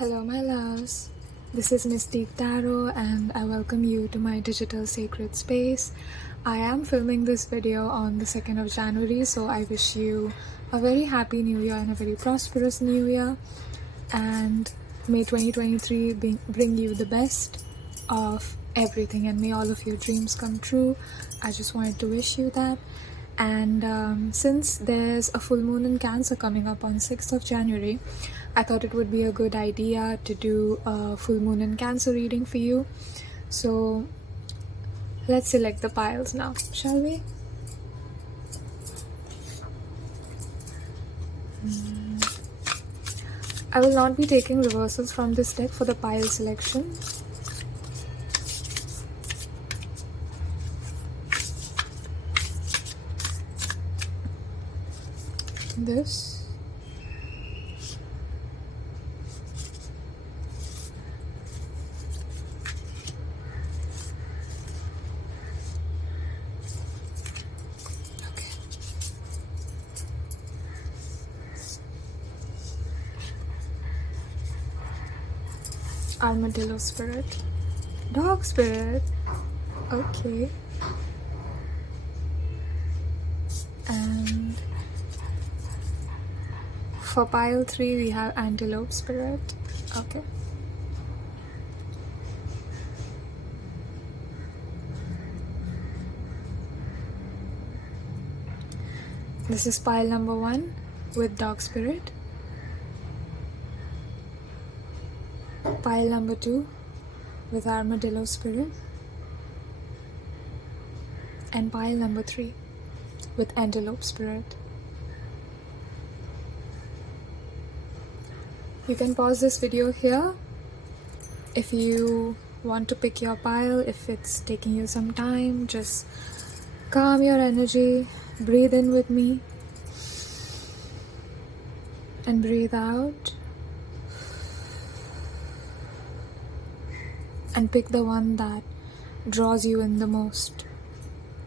Hello my loves, this is 𝒫𝒾𝒸𝓀 and I welcome you to my digital sacred space. I am filming this video on the 2nd of January, so I wish you a very happy new year and a very prosperous new year, and may 2023 bring you the best of everything and may all of your dreams come true. I just wanted to wish you that. And since there's a full moon in Cancer coming up on 6th of January, I thought it would be a good idea to do a full moon in Cancer reading for you. So let's select the piles now, shall we? I will not be taking reversals from this deck for the pile selection. This, okay, armadillo spirit, dog spirit, okay, and for pile 3 we have antelope spirit. Okay, this is pile number 1 with dog spirit, pile number 2 with armadillo spirit, and pile number 3 with antelope spirit. You can pause this video here if you want to pick your pile. If it's taking you some time, just calm your energy, breathe in with me and breathe out, and pick the one that draws you in the most,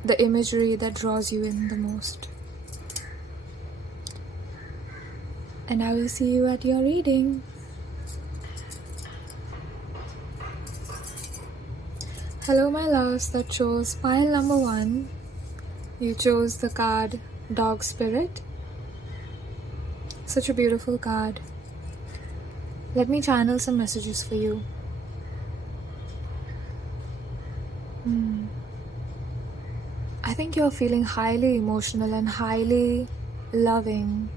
the imagery that draws you in the most. And I will see you at your reading. Hello my loves, that chose pile number 1. You chose the card Dog Spirit. Such a beautiful card. Let me channel some messages for you. I think you're feeling highly emotional and highly loving,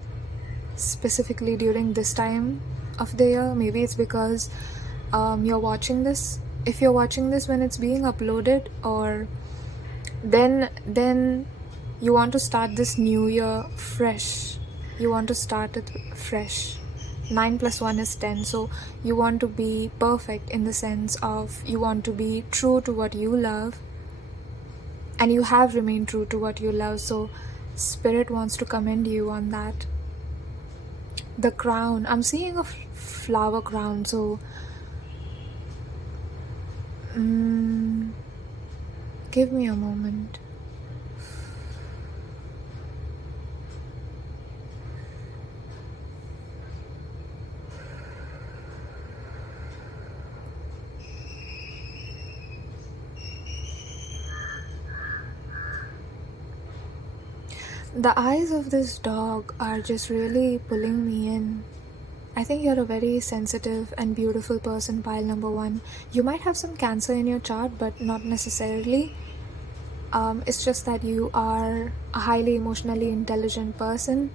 specifically during this time of the year. Maybe it's because you're watching this. If you're watching this when it's being uploaded, or then you want to start this new year fresh. You want to start it fresh. 9 plus 1 is 10, so you want to be perfect in the sense of you want to be true to what you love, and you have remained true to what you love. So Spirit wants to commend you on that. The crown, I'm seeing a flower crown, so give me a moment. The eyes of this dog are just really pulling me in. I think you're a very sensitive and beautiful person, pile number 1. You might have some Cancer in your chart, but not necessarily. It's just that you are a highly emotionally intelligent person,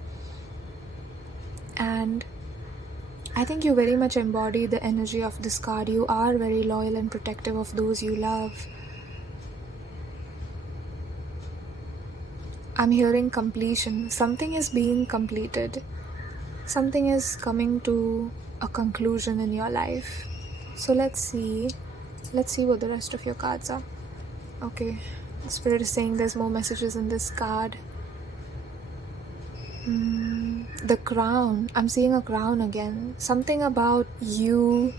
and I think you very much embody the energy of this card. You are very loyal and protective of those you love. I'm hearing completion. Something is being completed. Something is coming to a conclusion in your life. So let's see what the rest of your cards are. Okay, the Spirit is saying there's more messages in this card. The crown, I'm seeing a crown again. Something about you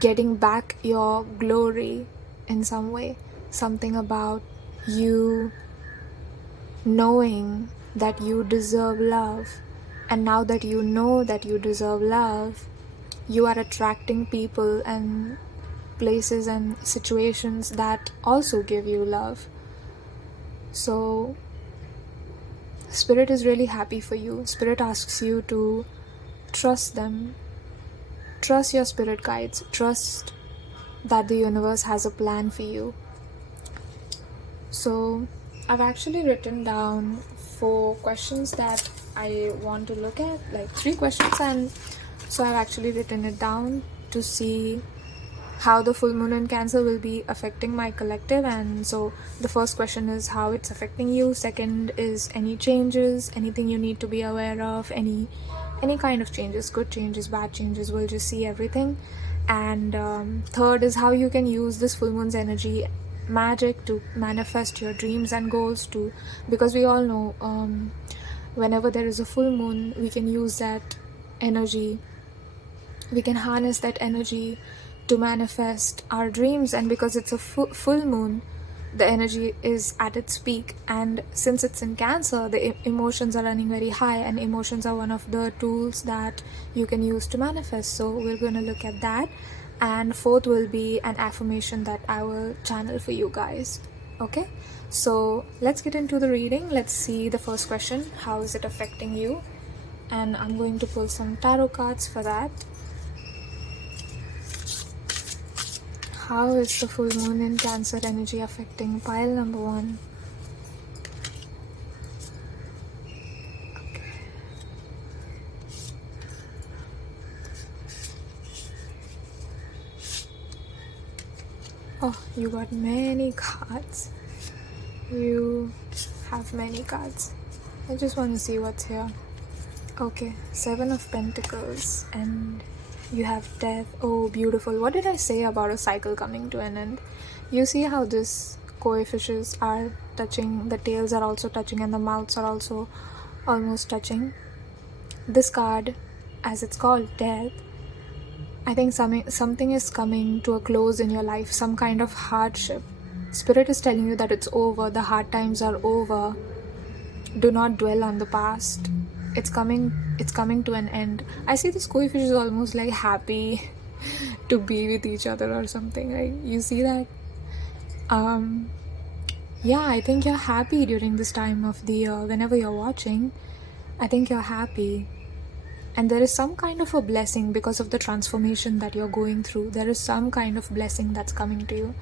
getting back your glory in some way. Something about you knowing that you deserve love, and now that you know that you deserve love, you are attracting people and places and situations that also give you love. So Spirit is really happy for you. Spirit asks you to trust them. Trust your spirit guides. Trust that the universe has a plan for you. So I've actually written down 4 questions that I want to look at, like 3 questions, and so I've actually written it down to see how the full moon in Cancer will be affecting my collective. And so the first question is how it's affecting you. Second is any changes, anything you need to be aware of, any kind of changes, good changes, bad changes. We'll just see everything. And third is how you can use this full moon's energy magic to manifest your dreams and goals too, because we all know whenever there is a full moon, we can use that energy, we can harness that energy to manifest our dreams. And because it's a full moon, the energy is at its peak, and since it's in Cancer, the emotions are running very high, and emotions are one of the tools that you can use to manifest. So we're going to look at that. And fourth will be an affirmation that I will channel for you guys. Okay, so let's get into the reading. Let's see the first question, how is it affecting you? And I'm going to pull some tarot cards for that. How is the full moon in Cancer energy affecting pile number 1? Okay. Oh, you got many cards. You have many cards. I just want to see what's here. Okay, 7 of Pentacles, and you have Death. Oh, beautiful. What did I say about a cycle coming to an end? You see how this co-fishes are touching, the tails are also touching, and the mouths are also almost touching. This card, as it's called, Death, I think something is coming to a close in your life, some kind of hardship. Spirit is telling you that it's over, the hard times are over. Do not dwell on the past. It's coming to an end. I see this koi fish is almost like happy to be with each other or something, right? You see that? Yeah, I think you're happy during this time of the year. Whenever you're watching, I think you're happy. And there is some kind of a blessing because of the transformation that you're going through. There is some kind of blessing that's coming to you.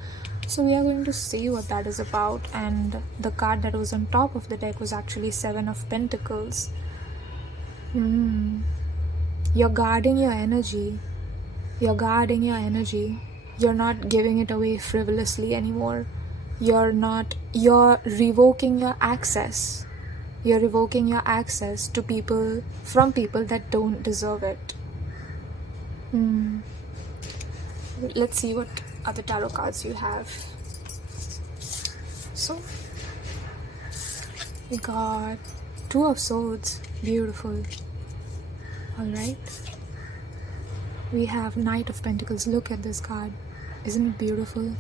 So we are going to see what that is about. And the card that was on top of the deck was actually 7 of Pentacles. You're guarding your energy. You're guarding your energy. You're not giving it away frivolously anymore. You're revoking your access. You're revoking your access to people, from people that don't deserve it. Let's see what other tarot cards you have. So, we got 2 of Swords. Beautiful. Alright. We have Knight of Pentacles. Look at this card. Isn't it beautiful?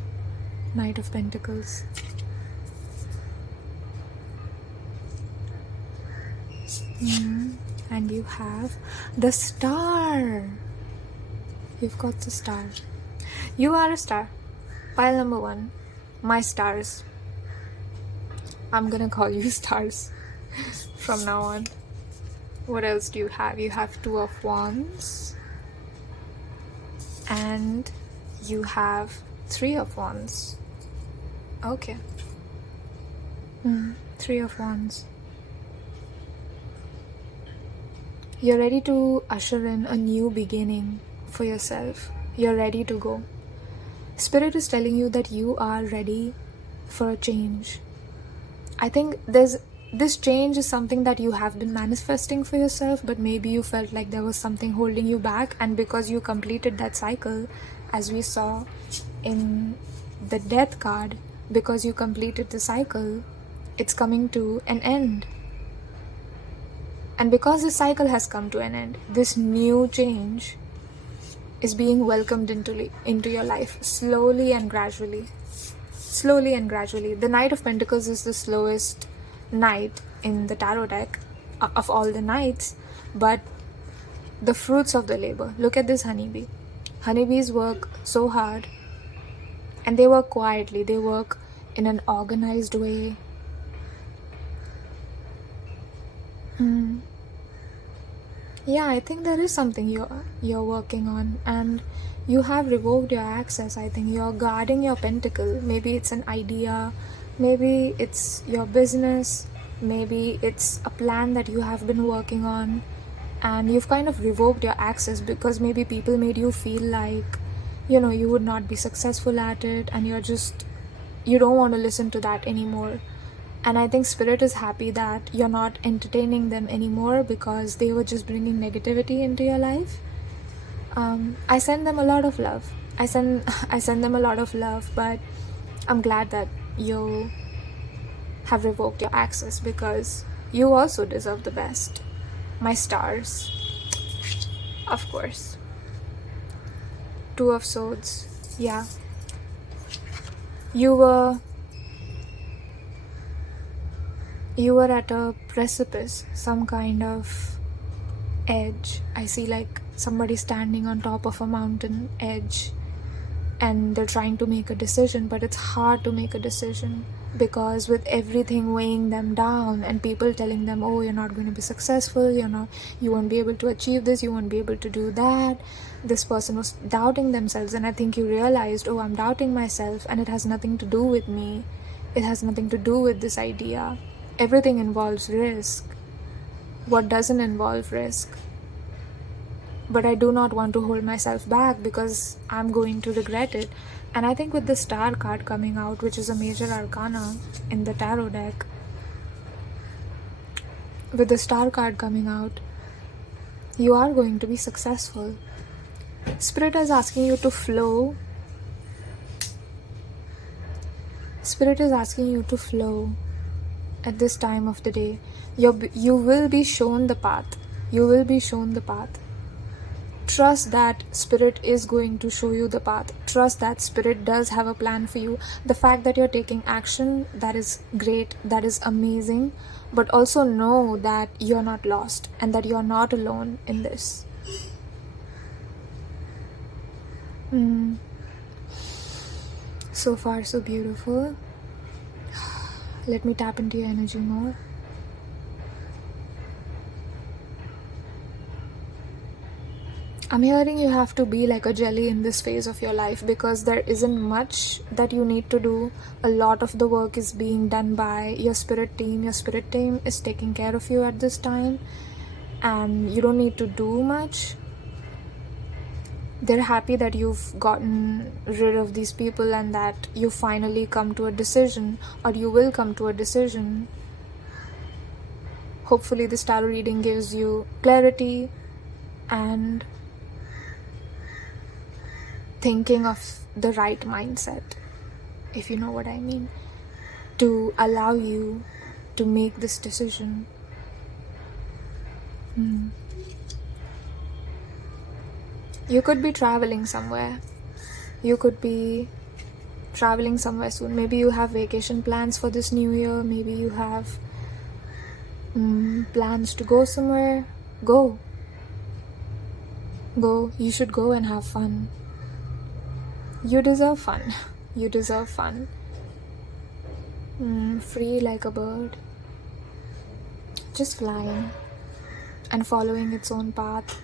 Knight of Pentacles. And you have the Star. You've got the Star. You are a star. Pile number 1. My stars. I'm gonna call you stars from now on. What else do you have? You have 2 of Wands. And you have 3 of Wands. Okay. 3 of Wands. You're ready to usher in a new beginning for yourself. You're ready to go. Spirit is telling you that you are ready for a change. I think this change is something that you have been manifesting for yourself, but maybe you felt like there was something holding you back, and because you completed that cycle, as we saw in the Death card, because you completed the cycle, it's coming to an end. And because the cycle has come to an end, this new change is being welcomed into your life slowly and gradually. Slowly and gradually. The Knight of Pentacles is the slowest knight in the tarot deck of all the knights, but the fruits of the labor. Look at this honeybee. Honeybees work so hard, and they work quietly. They work in an organized way. Yeah, I think there is something you're working on, and you have revoked your access. I think you're guarding your pentacle. Maybe it's an idea, maybe it's your business, maybe it's a plan that you have been working on, and you've kind of revoked your access because maybe people made you feel like, you would not be successful at it, and you don't want to listen to that anymore. And I think Spirit is happy that you're not entertaining them anymore because they were just bringing negativity into your life. I send them a lot of love. I send them a lot of love, but I'm glad that you have revoked your access because you also deserve the best. My stars, of course. Two of Swords, yeah. You were at a precipice, some kind of edge. I see like somebody standing on top of a mountain edge, and they're trying to make a decision, but it's hard to make a decision because with everything weighing them down and people telling them, oh, you're not going to be successful, you won't be able to achieve this, you won't be able to do that. This person was doubting themselves, and I think you realized, oh, I'm doubting myself, and it has nothing to do with me. It has nothing to do with this idea. Everything involves risk. What doesn't involve risk? But I do not want to hold myself back because I'm going to regret it. And I think with the Star card coming out, which is a major arcana in the tarot deck, with the Star card coming out, you are going to be successful. Spirit is asking you to flow. Spirit is asking you to flow at this time of the day. You will be shown the path. You will be shown the path. Trust that Spirit is going to show you the path. Trust that Spirit does have a plan for you. The fact that you're taking action, that is great, that is amazing. But also know that you're not lost and that you're not alone in this. So far, so beautiful. Let me tap into your energy more. I'm hearing you have to be like a jelly in this phase of your life because there isn't much that you need to do. A lot of the work is being done by your spirit team. Your spirit team is taking care of you at this time, and you don't need to do much. They're happy that you've gotten rid of these people and that you finally come to a decision, or you will come to a decision. Hopefully this tarot reading gives you clarity and thinking of the right mindset, if you know what I mean, to allow you to make this decision. You could be traveling somewhere. You could be traveling somewhere soon. Maybe you have vacation plans for this new year. Maybe you have plans to go somewhere. Go. You should go and have fun. You deserve fun. You deserve fun. Free like a bird. Just flying and following its own path.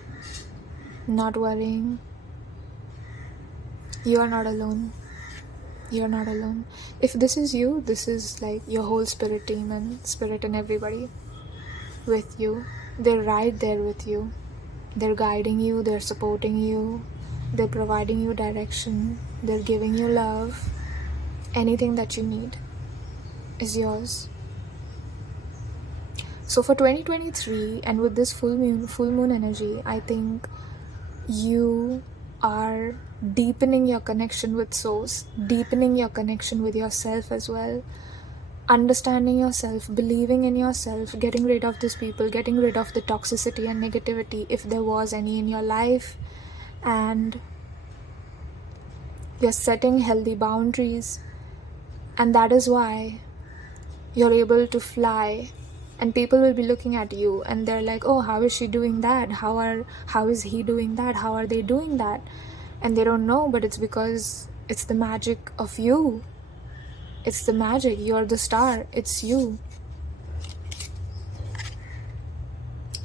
Not worrying. You are not alone. You're not alone. If this is you, this is like your whole spirit team and Spirit and everybody with you. They're right there with you. They're guiding you, they're supporting you, they're providing you direction, they're giving you love. Anything that you need is yours. So for 2023, and with this full moon energy, I think you are deepening your connection with Source, deepening your connection with yourself as well, understanding yourself, believing in yourself, getting rid of these people, getting rid of the toxicity and negativity if there was any in your life, and you're setting healthy boundaries. And that is why you're able to fly and people will be looking at you and they're like, oh, how is she doing that? How is he doing that? How are they doing that? And they don't know, but it's because it's the magic of you. It's the magic. You're the star. It's you.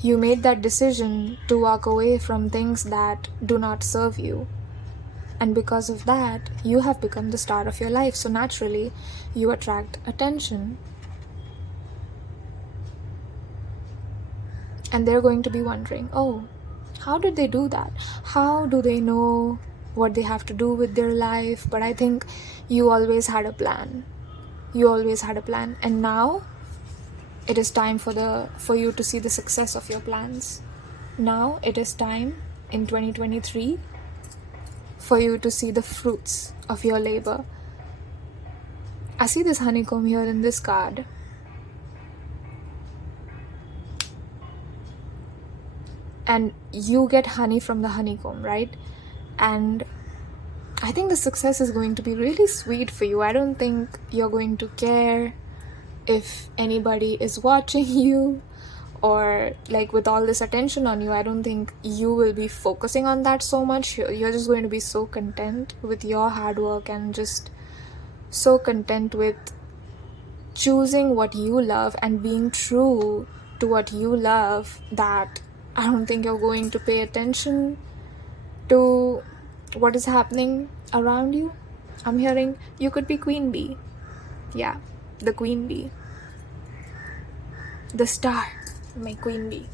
You made that decision to walk away from things that do not serve you. And because of that, you have become the star of your life. So naturally, you attract attention. And they're going to be wondering, oh, how did they do that? How do they know what they have to do with their life? But I think you always had a plan. You always had a plan. And now it is time for you to see the success of your plans. Now it is time in 2023 for you to see the fruits of your labor. I see this honeycomb here in this card. And you get honey from the honeycomb, right? And I think the success is going to be really sweet for you. I don't think you're going to care if anybody is watching you, or like with all this attention on you. I don't think you will be focusing on that so much. You're just going to be so content with your hard work and just so content with choosing what you love and being true to what you love, that I don't think you're going to pay attention to what is happening around you. I'm hearing you could be queen bee. Yeah, the queen bee. The star, my queen bee.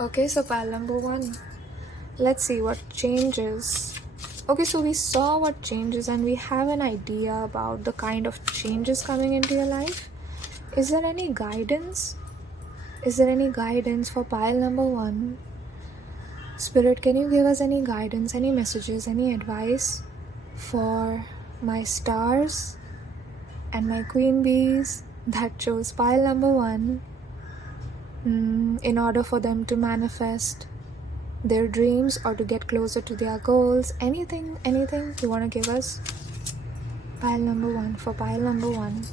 Okay, so pile number 1. Let's see what changes. Okay, so we saw what changes and we have an idea about the kind of changes coming into your life. Is there any guidance? Is there any guidance for pile number 1? Spirit, can you give us any guidance, any messages, any advice for my stars and my queen bees that chose pile number 1 in order for them to manifest their dreams or to get closer to their goals? Anything you want to give us? Pile number 1, for pile number 1.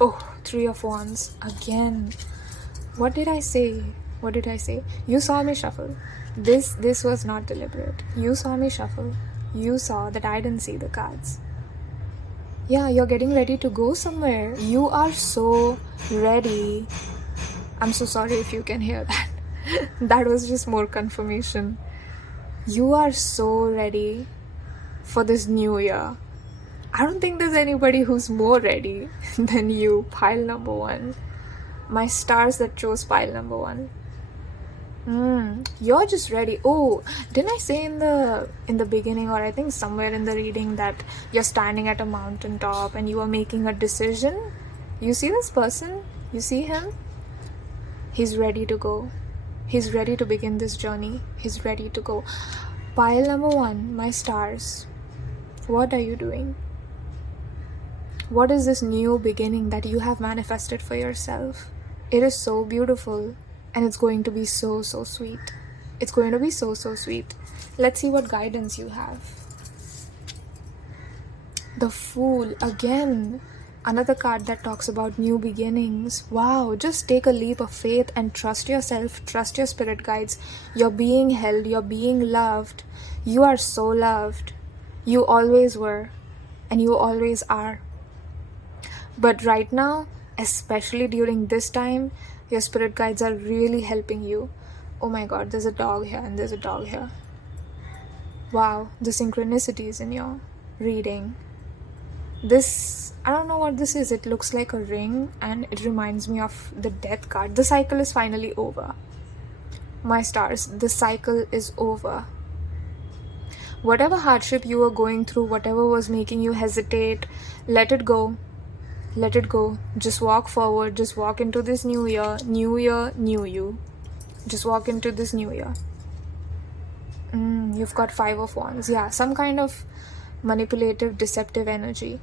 Oh, 3 of Wands again. What did I say? What did I say? You saw me shuffle. This was not deliberate. You saw me shuffle. You saw that I didn't see the cards. Yeah, you're getting ready to go somewhere. You are so ready. I'm so sorry if you can hear that. That was just more confirmation. You are so ready for this new year. I don't think there's anybody who's more ready than you, pile number 1. My stars that chose pile number 1. You're just ready. Oh, didn't I say in the beginning, or I think somewhere in the reading, that you're standing at a mountaintop and you are making a decision? You see this person? You see him? He's ready to go. He's ready to begin this journey. He's ready to go. Pile number 1, my stars. What are you doing? What is this new beginning that you have manifested for yourself? It is so beautiful. And it's going to be so sweet. It's going to be so sweet. Let's see what guidance you have. The Fool, again. Another card that talks about new beginnings. Wow, just take a leap of faith and trust yourself. Trust your spirit guides. You're being held. You're being loved. You are so loved. You always were. And you always are. But right now, especially during this time, your spirit guides are really helping you. Oh my god, there's a dog here and there's a dog here. Wow, the synchronicities in your reading. This, I don't know what this is. It looks like a ring and it reminds me of the death card. The cycle is finally over. My stars, the cycle is over. Whatever hardship you were going through, whatever was making you hesitate, let it go. Let it go. Just walk forward. Just walk into this new year. New year, new you. Just walk into this new year. You've got 5 of Wands. Yeah, some kind of manipulative, deceptive energy.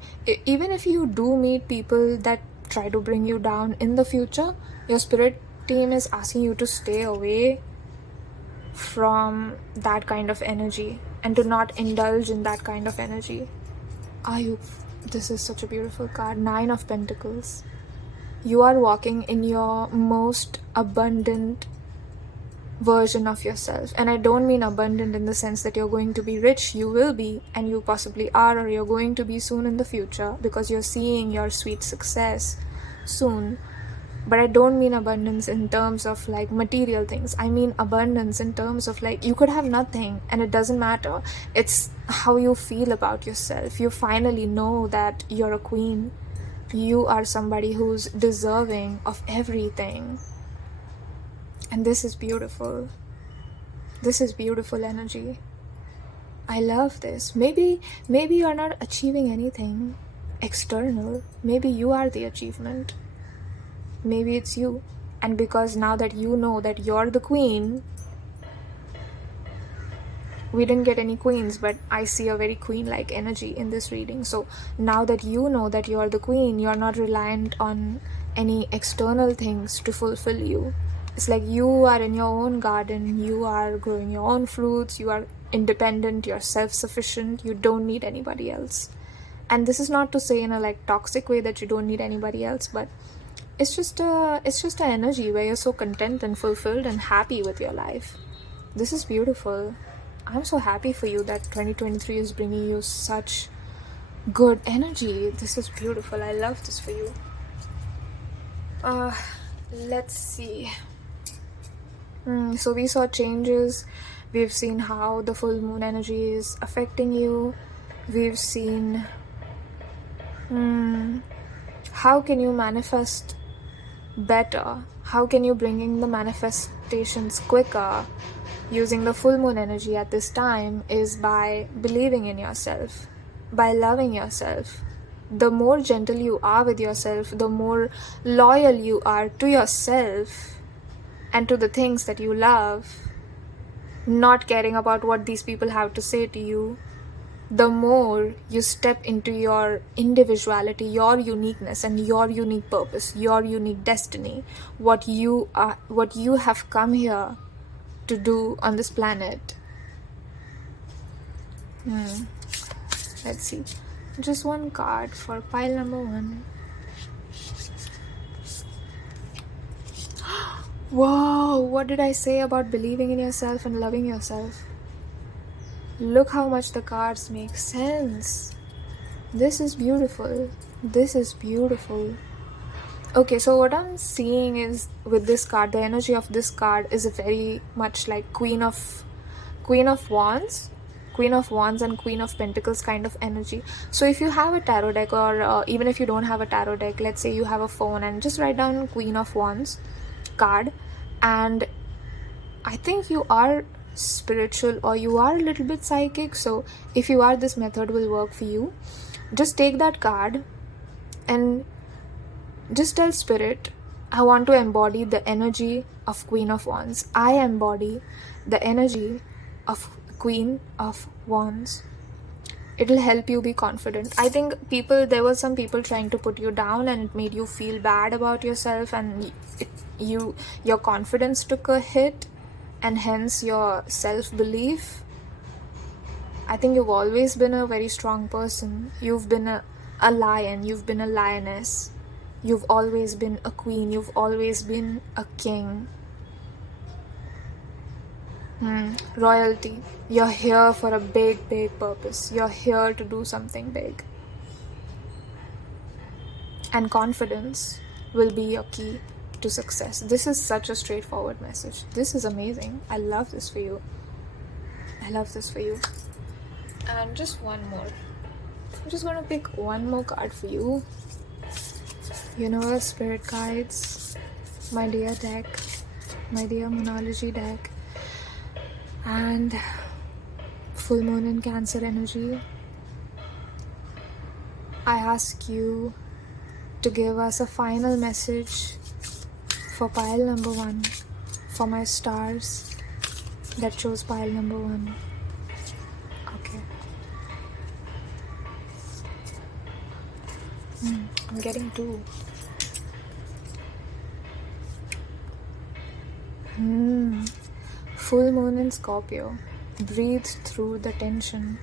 Even if you do meet people that try to bring you down in the future, your spirit team is asking you to stay away from that kind of energy and to not indulge in that kind of energy. This is such a beautiful card. 9 of Pentacles. You are walking in your most abundant version of yourself, and I don't mean abundant in the sense that you're going to be rich. You will be, and you possibly are, or you're going to be soon in the future, because you're seeing your sweet success soon. But I don't mean abundance in terms of like material things. I mean abundance in terms of like, you could have nothing and it doesn't matter. It's how you feel about yourself. You finally know that you're a queen. You are somebody who's deserving of everything. And this is beautiful. This is beautiful energy. I love this. Maybe you're not achieving anything external. Maybe you are the achievement. Maybe it's you. And because now that you know that you're the queen, we didn't get any queens, but I see a very queen-like energy in this reading. So now that you know that you're the queen, you're not reliant on any external things to fulfill you. It's like you are in your own garden, you are growing your own fruits, you are independent, you're self-sufficient, you don't need anybody else. And this is not to say in a like toxic way that you don't need anybody else, but it's just an energy where you're so content and fulfilled and happy with your life. This is beautiful. I'm so happy for you that 2023 is bringing you such good energy. This is beautiful. I love this for you. Let's see. So we saw changes. We've seen how the full moon energy is affecting you. We've seen how can you manifest better? How can you bring in the manifestations quicker using the full moon energy at this time is by believing in yourself, by loving yourself. The more gentle you are with yourself, the more loyal you are to yourself and to the things that you love, not caring about what these people have to say to you, the more you step into your individuality, your uniqueness, and your unique purpose, your unique destiny, what you have come here to do on this planet. Let's see. Just one card for pile number 1. Whoa, what did I say about believing in yourself and loving yourself? Look how much the cards make sense. This is beautiful. This is beautiful. Okay, so what I'm seeing is with this card, the energy of this card is very much like Queen of Wands and Queen of Pentacles kind of energy. So if you have a tarot deck, or even if you don't have a tarot deck, let's say you have a phone and just write down Queen of Wands card, and I think you are spiritual or you are a little bit psychic. So if you are, this method will work for you. Just take that card and just tell Spirit, I want to embody the energy of Queen of Wands. I embody the energy of Queen of Wands. It'll help you be confident. I think there were some people trying to put you down and it made you feel bad about yourself, and your confidence took a hit, and hence your self-belief. I think you've always been a very strong person. You've been a lion, you've been a lioness. You've always been a queen, you've always been a king. Royalty. You're here for a big, big purpose. You're here to do something big. And confidence will be your key to success. This is such a straightforward message. This is amazing. I love this for you. I love this for you. And just one more. I'm just going to pick one more card for you. Universe, spirit guides, my dear deck, my dear Moonology deck, and full moon in Cancer energy. I ask you to give us a final message for pile number 1, for my stars that chose pile number 1. Okay. I'm getting 2. full moon in Scorpio. Breathe through the tension.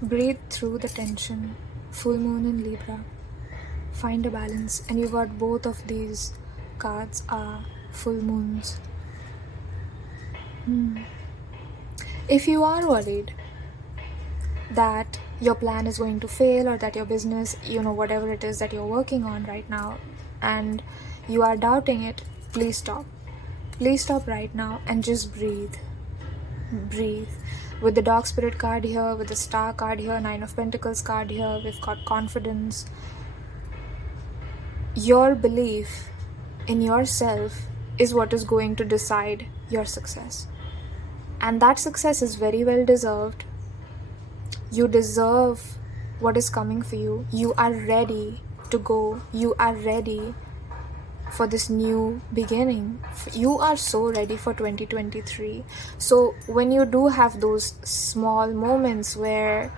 Breathe through the tension. Full moon in Libra. Find a balance. And you got both of these cards are full moons. If you are worried that your plan is going to fail, or that your business, whatever it is that you're working on right now, and you are doubting it, please stop. Please stop right now and just breathe. Breathe. With the Dog Spirit card here, with the Star card here, Nine of Pentacles card here, we've got confidence. Your belief in yourself is what is going to decide your success. And that success is very well deserved. You deserve what is coming for you. You are ready to go. You are ready for this new beginning. You are so ready for 2023. So when you do have those small moments where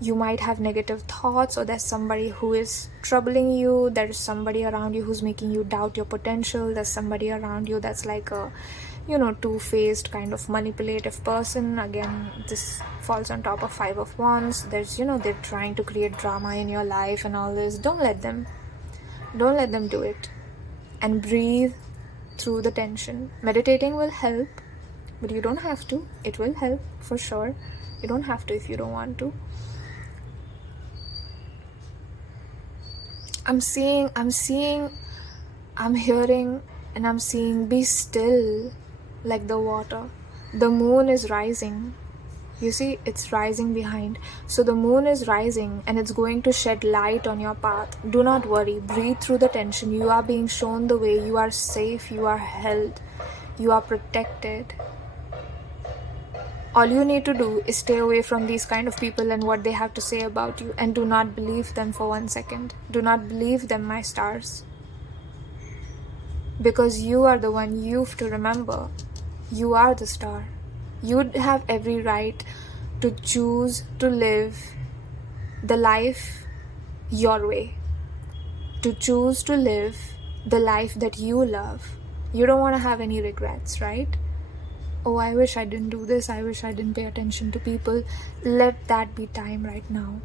you might have negative thoughts, or there's somebody who is troubling you, there's somebody around you who's making you doubt your potential, there's somebody around you that's like a two-faced kind of manipulative person. Again, this falls on top of Five of Wands. There's they're trying to create drama in your life and all this. Don't let them do it. And breathe through the tension. Meditating will help, but you don't have to. It will help for sure. You don't have to if you don't want to. I'm hearing, and I'm seeing, be still like the water. The moon is rising. You see, it's rising behind. So the moon is rising and it's going to shed light on your path. Do not worry. Breathe through the tension. You are being shown the way. You are safe. You are held. You are protected. All you need to do is stay away from these kind of people and what they have to say about you. And do not believe them for 1 second. Do not believe them, my stars. Because you are the one. You have to remember. You are the star. You have every right to choose to live the life your way. To choose to live the life that you love. You don't want to have any regrets, right? Oh, I wish I didn't do this. I wish I didn't pay attention to people. Let that be time right now.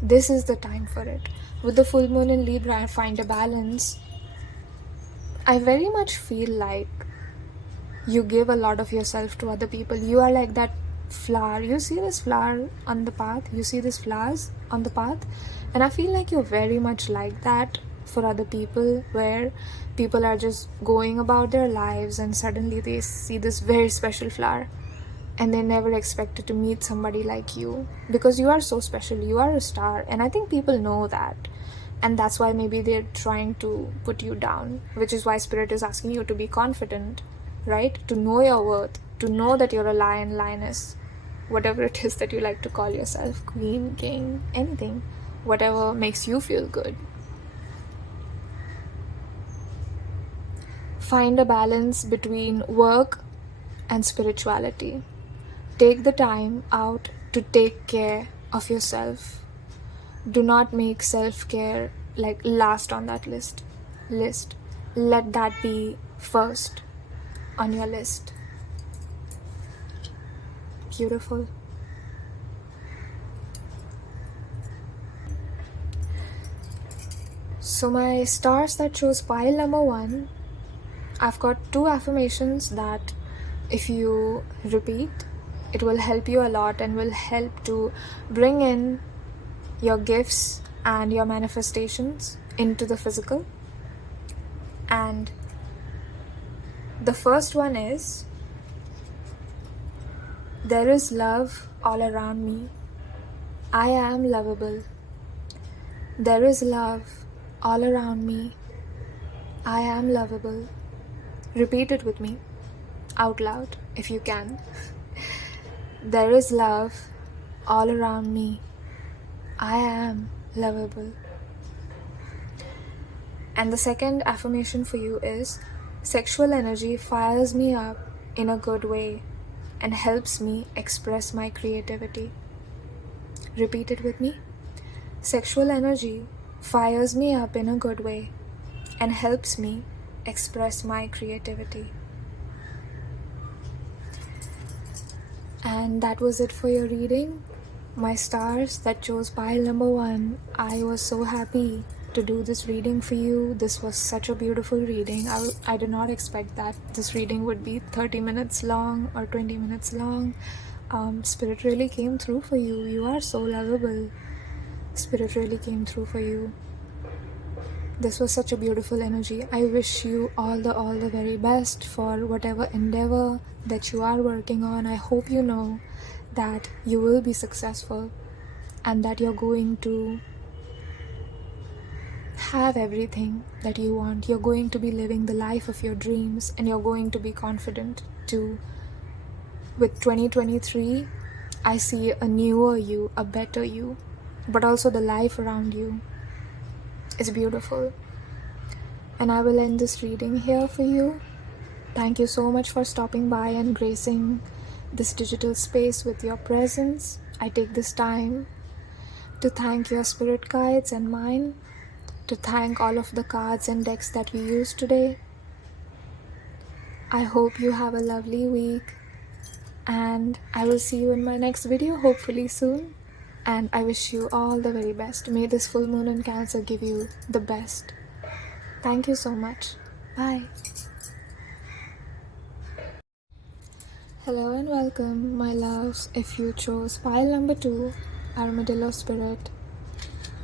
This is the time for it. With the full moon in Libra, I find a balance. I very much feel like you give a lot of yourself to other people. You are like that flower. You see this flower on the path? You see these flowers on the path? And I feel like you're very much like that for other people, where people are just going about their lives and suddenly they see this very special flower and they never expected to meet somebody like you, because you are so special. You are a star, and I think people know that. And that's why maybe they're trying to put you down, which is why Spirit is asking you to be confident, right? To know your worth, to know that you're a lion, lioness, whatever it is that you like to call yourself, queen, king, anything, whatever makes you feel good. Find a balance between work and spirituality. Take the time out to take care of yourself. Do not make self-care like last on that list. Let that be first on your list. Beautiful. So my stars that chose pile number 1, I've got 2 affirmations that if you repeat, it will help you a lot and will help to bring in your gifts and your manifestations into the physical. And the first one is, there is love all around me. I am lovable. There is love all around me. I am lovable. Repeat it with me out loud if you can. There is love all around me. I am lovable. And the second affirmation for you is, sexual energy fires me up in a good way and helps me express my creativity. Repeat it with me. Sexual energy fires me up in a good way and helps me express my creativity. And that was it for your reading. My stars that chose pile number 1. I was so happy to do this reading for you. This was such a beautiful reading. I did not expect that this reading would be 30 minutes long or 20 minutes long. Spirit really came through for you. You are so lovable. Spirit really came through for you. This was such a beautiful energy. I wish you all the very best for whatever endeavor that you are working on. I hope you know that you will be successful and that you're going to have everything that you want. You're going to be living the life of your dreams, and you're going to be confident too. With 2023, I see a newer you, a better you, but also the life around you is beautiful. And I will end this reading here for you. Thank you so much for stopping by and gracing this digital space with your presence. I take this time to thank your spirit guides and mine, to thank all of the cards and decks that we used today. I hope you have a lovely week, and I will see you in my next video, hopefully soon. And I wish you all the very best. May this full moon in Cancer give you the best. Thank you so much. Bye. Hello and welcome, my loves. If you chose pile number 2, Armadillo Spirit,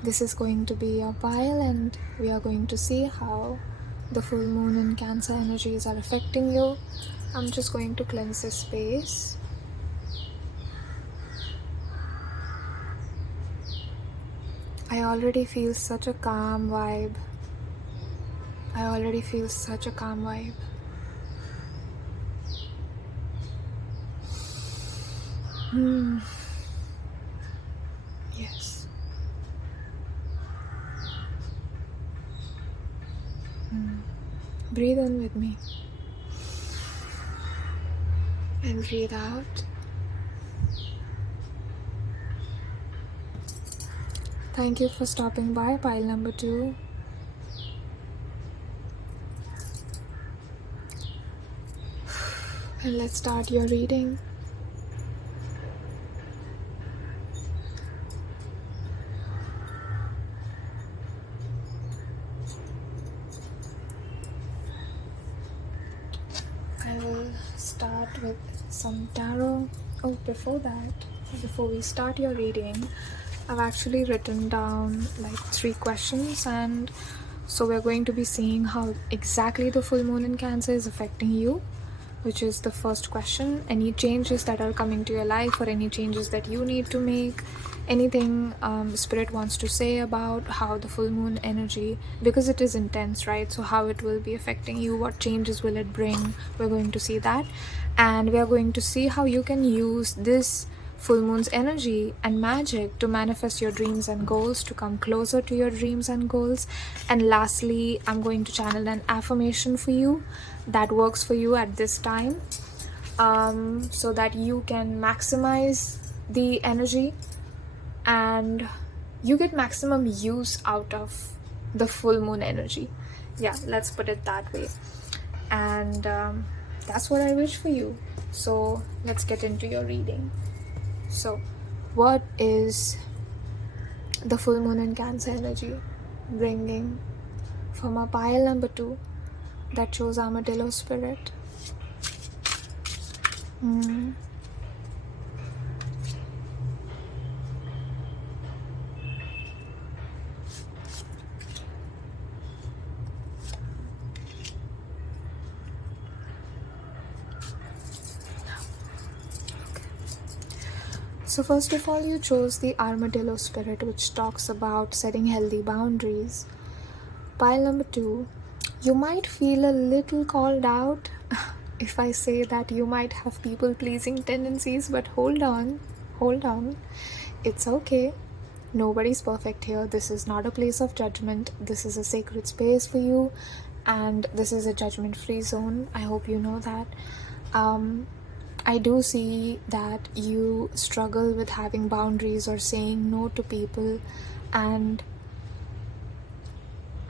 this is going to be your pile, and we are going to see how the full moon in Cancer energies are affecting you. I'm just going to cleanse this space. I already feel such a calm vibe. Yes. Breathe in with me and breathe out. Thank you for stopping by pile number 2. And let's start your reading. I will start with some tarot. Oh, before we start your reading, I've actually written down like 3 questions, and so we're going to be seeing how exactly the full moon in Cancer is affecting you, which is the first question. Any changes that are coming to your life, or any changes that you need to make, anything Spirit wants to say about how the full moon energy, because it is intense, right? So how it will be affecting you, what changes will it bring, we're going to see that. And we are going to see how you can use this full moon's energy and magic to manifest your dreams and goals, to come closer to your dreams and goals. And lastly, I'm going to channel an affirmation for you that works for you at this time, so that you can maximize the energy and you get maximum use out of the full moon energy. Yeah, let's put it that way. And that's what I wish for you. So let's get into your reading. So what is the full moon in Cancer energy bringing from a pile number 2 that chose Armadillo Spirit? So first of all, you chose the Armadillo Spirit, which talks about setting healthy boundaries. Pile number 2, you might feel a little called out if I say that you might have people-pleasing tendencies, but hold on. It's okay. Nobody's perfect here. This is not a place of judgment. This is a sacred space for you, and this is a judgment-free zone. I hope you know that. I do see that you struggle with having boundaries or saying no to people, and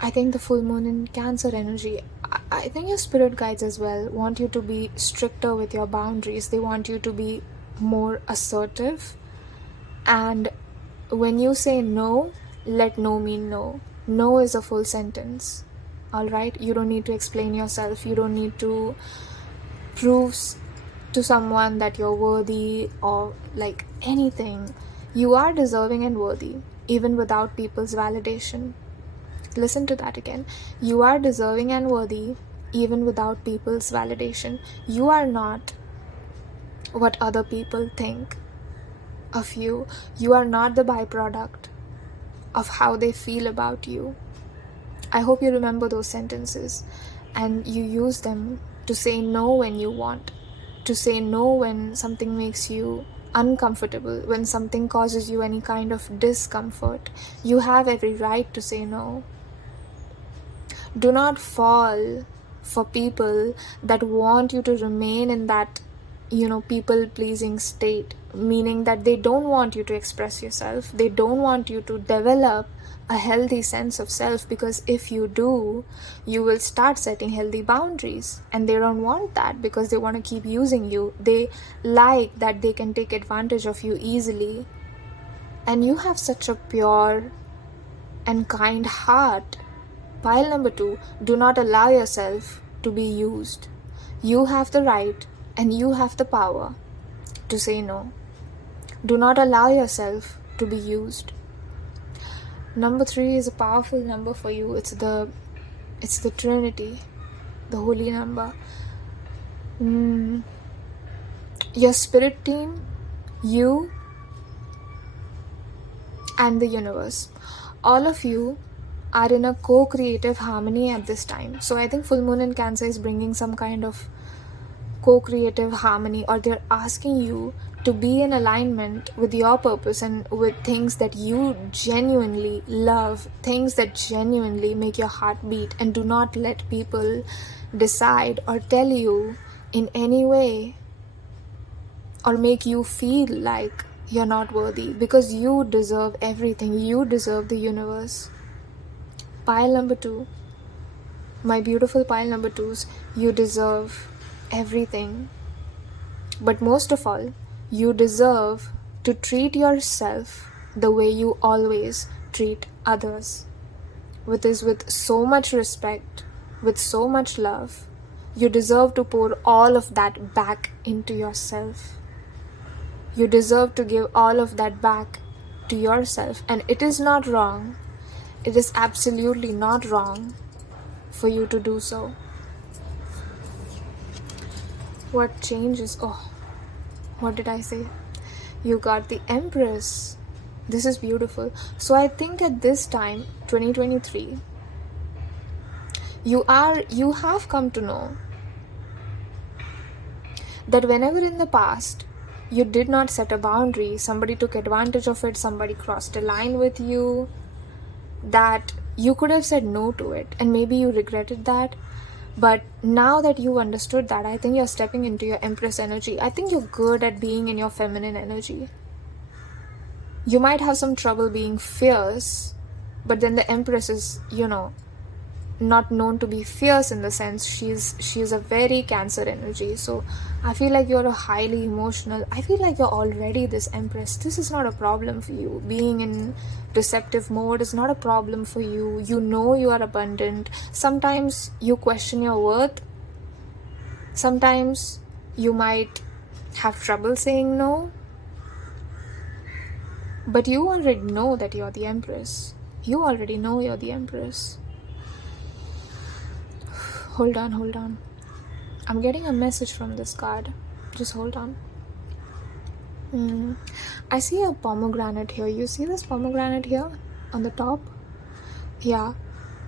I think the full moon in Cancer energy, I think your spirit guides as well want you to be stricter with your boundaries. They want you to be more assertive. And when you say no, let no mean no. No is a full sentence. Alright? You don't need to explain yourself. You don't need to prove to someone that you're worthy or like anything. You are deserving and worthy, even without people's validation. Listen to that again. You are deserving and worthy, even without people's validation. You are not what other people think of you. You are not the byproduct of how they feel about you. I hope you remember those sentences and you use them to say no when you want, to say no when something makes you uncomfortable, when something causes you any kind of discomfort. You have every right to say no. Do not fall for people that want you to remain in that, people-pleasing state, meaning that they don't want you to express yourself. They don't want you to develop a healthy sense of self, because if you do, you will start setting healthy boundaries, and they don't want that because they want to keep using you. They like that they can take advantage of you easily. And you have such a pure and kind heart. Pile number 2, do not allow yourself to be used. You have the right and you have the power to say no. Do not allow yourself to be used. Number 3 is a powerful number for you. It's the Trinity, the holy number. Your spirit team, you, and the universe. All of you are in a co-creative harmony at this time. So I think full moon in Cancer is bringing some kind of co-creative harmony, or they're asking you to be in alignment with your purpose and with things that you genuinely love, things that genuinely make your heart beat. And do not let people decide or tell you in any way or make you feel like you're not worthy, because you deserve everything. You deserve the universe. Pile number 2, my beautiful pile number 2s, you deserve everything. But most of all, you deserve to treat yourself the way you always treat others, with so much respect, with so much love. You deserve to pour all of that back into yourself. You deserve to give all of that back to yourself. And it is not wrong. It is absolutely not wrong for you to do so. What changes? Oh, what did I say? You got the Empress. This is beautiful. So I think at this time, 2023, you have come to know that whenever in the past you did not set a boundary, somebody took advantage of it, somebody crossed a line with you, that you could have said no to it, and maybe you regretted that. But now that you understood that, I think you're stepping into your Empress energy. I think you're good at being in your feminine energy. You might have some trouble being fierce, but then the Empress is, not known to be fierce in the sense she's a very Cancer energy. So I feel like you're a highly emotional. I feel like you're already this Empress. This is not a problem for you. Being in receptive mode is not a problem for you. You know you are abundant. Sometimes you question your worth. Sometimes you might have trouble saying no. But you already know that you're the Empress. You already know you're the Empress. Hold on. I'm getting a message from this card. Just hold on. I see a pomegranate here. You see this pomegranate here on the top? Yeah.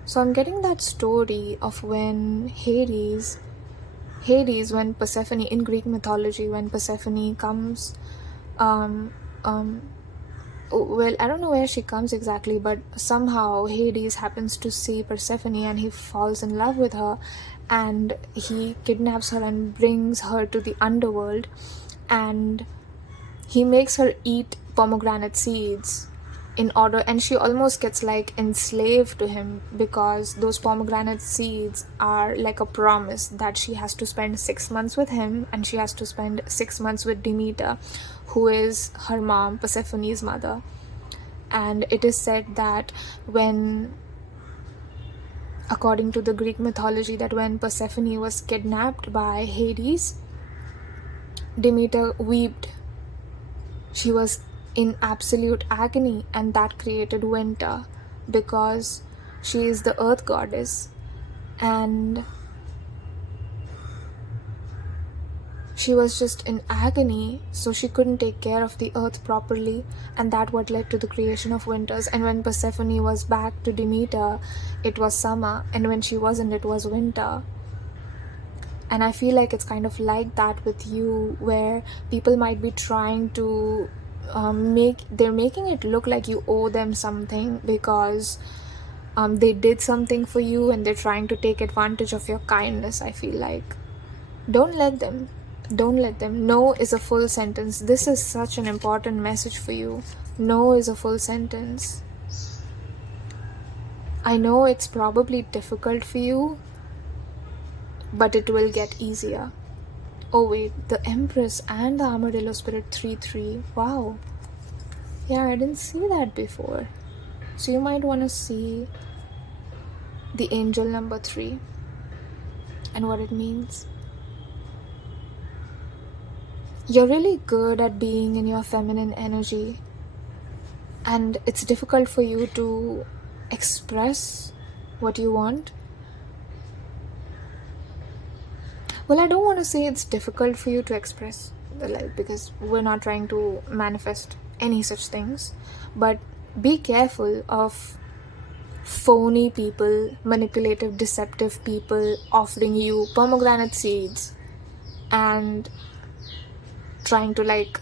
So I'm getting that story of when Hades, when Persephone, in Greek mythology, when Persephone comes, well, I don't know where she comes exactly, but somehow Hades happens to see Persephone and he falls in love with her, and he kidnaps her and brings her to the underworld, and he makes her eat pomegranate seeds. in order, and she almost gets like enslaved to him, because those pomegranate seeds are like a promise that she has to spend 6 months with him, and she has to spend 6 months with Demeter, who is her mom, Persephone's mother. And it is said that when, according to the Greek mythology, that when Persephone was kidnapped by Hades, Demeter wept. She was in absolute agony, and that created winter, because she is the earth goddess, and she was just in agony, so she couldn't take care of the earth properly, and that what led to the creation of winters. And when Persephone was back to Demeter, it was summer, and when she wasn't, it was winter. And I feel like it's kind of like that with you, where people might be trying to they're making it look like you owe them something, because they did something for you, and they're trying to take advantage of your kindness. I feel like don't let them. No is a full sentence. This is such an important message for you. No is a full sentence. I know it's probably difficult for you, but it will get easier. Oh wait, the Empress and the Armadillo Spirit 3-3. Wow. Yeah, I didn't see that before. So you might want to see the angel number 3 and what it means. You're really good at being in your feminine energy, and it's difficult for you to express what you want. Well, I don't want to say it's difficult for you to express, like, because we're not trying to manifest any such things, but be careful of phony people, manipulative, deceptive people offering you pomegranate seeds and trying to like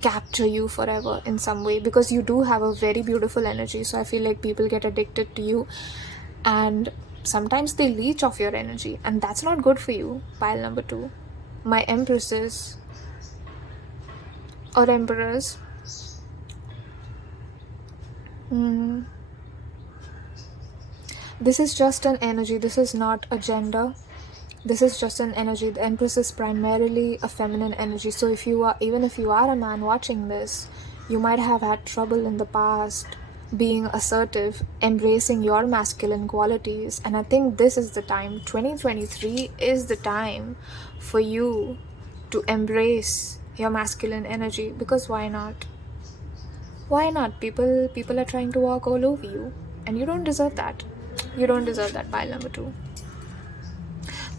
capture you forever in some way, because you do have a very beautiful energy. So I feel like people get addicted to you, and sometimes they leech off your energy, and that's not good for you. Pile number 2, my empresses or emperors. This is just an energy. This is not a gender. This is just an energy. The Empress is primarily a feminine energy. So even if you are a man watching this, you might have had trouble in the past being assertive, embracing your masculine qualities. And I think this is the time. 2023 is the time for you to embrace your masculine energy, because why not? Why not? People are trying to walk all over you, and you don't deserve that. You don't deserve that. Pile number 2.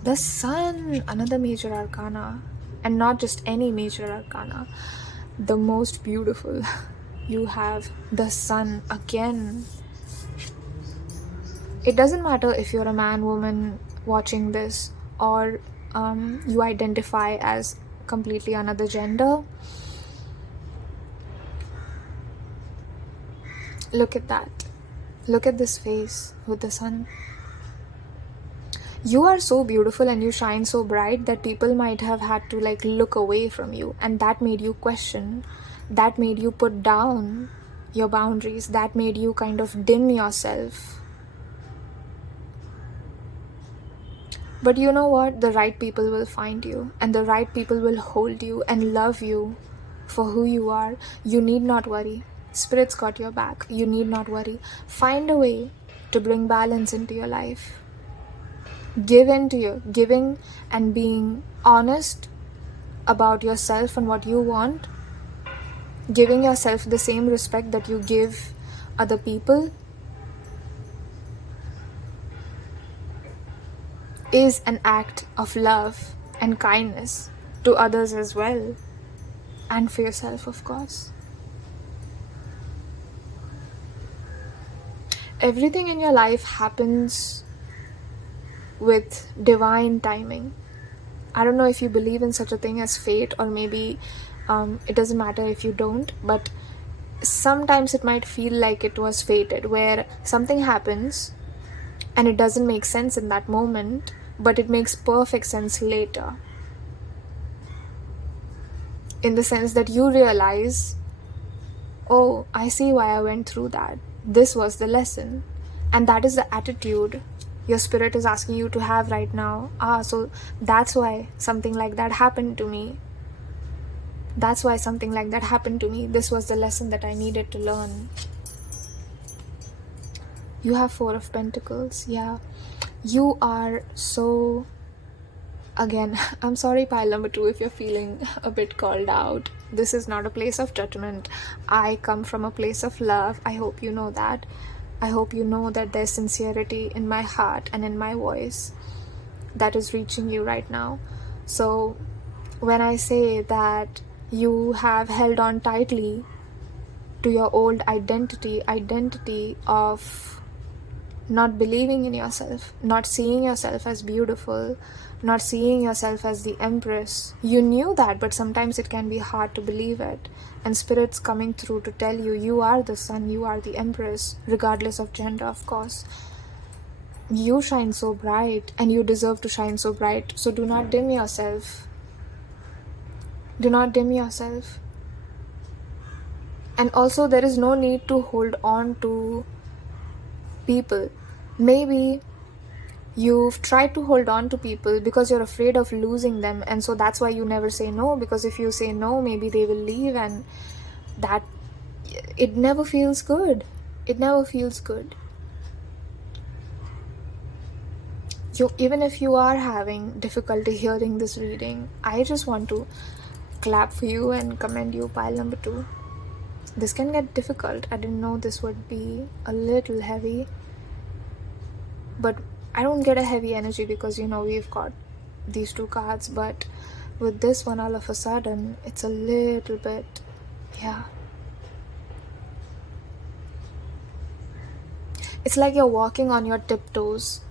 The Sun, another major arcana, and not just any major arcana, the most beautiful. You have the Sun again. It doesn't matter if you're a man, woman watching this, or you identify as completely another gender. Look at that. Look at this face with the Sun. You are so beautiful and you shine so bright that people might have had to like look away from you, and that made you question. That made you put down your boundaries. That made you kind of dim yourself. But you know what? The right people will find you, and the right people will hold you and love you for who you are. You need not worry. Spirit's got your back. You need not worry. Find a way to bring balance into your life. Giving and being honest about yourself and what you want. Giving yourself the same respect that you give other people is an act of love and kindness to others as well, and for yourself, of course. Everything in your life happens with divine timing. I don't know if you believe in such a thing as fate, or maybe it doesn't matter if you don't, but sometimes it might feel like it was fated, where something happens and it doesn't make sense in that moment, but it makes perfect sense later, in the sense that you realize oh, I see why I went through that. This was the lesson. And that is the attitude your spirit is asking you to have right now. So that's why something like that happened to me. That's why something like that happened to me. This was the lesson that I needed to learn. You have Four of Pentacles. Yeah. You are so... Again, I'm sorry, pile number 2, if you're feeling a bit called out. This is not a place of judgment. I come from a place of love. I hope you know that. I hope you know that there's sincerity in my heart and in my voice that is reaching you right now. So when I say that you have held on tightly to your old identity of not believing in yourself, not seeing yourself as beautiful, not seeing yourself as the Empress. You knew that, but sometimes it can be hard to believe it. And Spirit's coming through to tell you, you are the Sun, you are the Empress, regardless of gender, of course. You shine so bright, and you deserve to shine so bright. So do not dim yourself. Do not dim yourself. And also, there is no need to hold on to people. Maybe you've tried to hold on to people because you're afraid of losing them, and so that's why you never say no, because if you say no, maybe they will leave, and that it never feels good. It never feels good. Even if you are having difficulty hearing this reading, I just want to clap for you and commend you, pile number 2. This can get difficult. I didn't know this would be a little heavy, but I don't get a heavy energy because, we've got these 2 cards, but with this one, all of a sudden, it's a little bit, yeah. It's like you're walking on your tiptoes.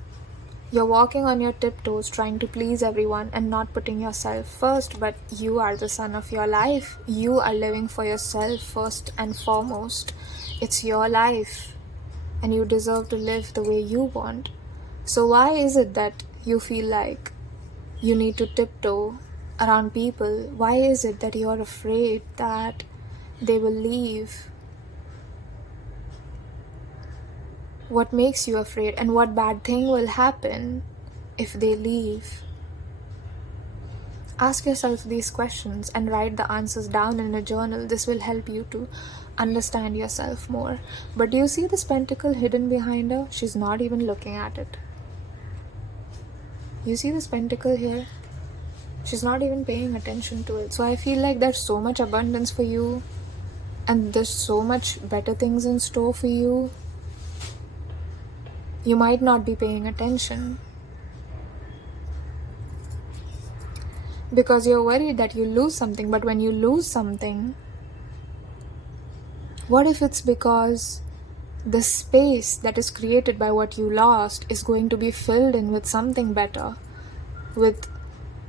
You're walking on your tiptoes, trying to please everyone and not putting yourself first, but you are the sun of your life. You are living for yourself first and foremost. It's your life, and you deserve to live the way you want. So why is it that you feel like you need to tiptoe around people? Why is it that you're afraid that they will leave? What makes you afraid, and what bad thing will happen if they leave? Ask yourself these questions and write the answers down in a journal. This will help you to understand yourself more. But do you see this pentacle hidden behind her? She's not even looking at it. You see this pentacle here? She's not even paying attention to it. So I feel like there's so much abundance for you, and there's so much better things in store for you. You might not be paying attention because you're worried that you lose something. But when you lose something, what if it's because the space that is created by what you lost is going to be filled in with something better?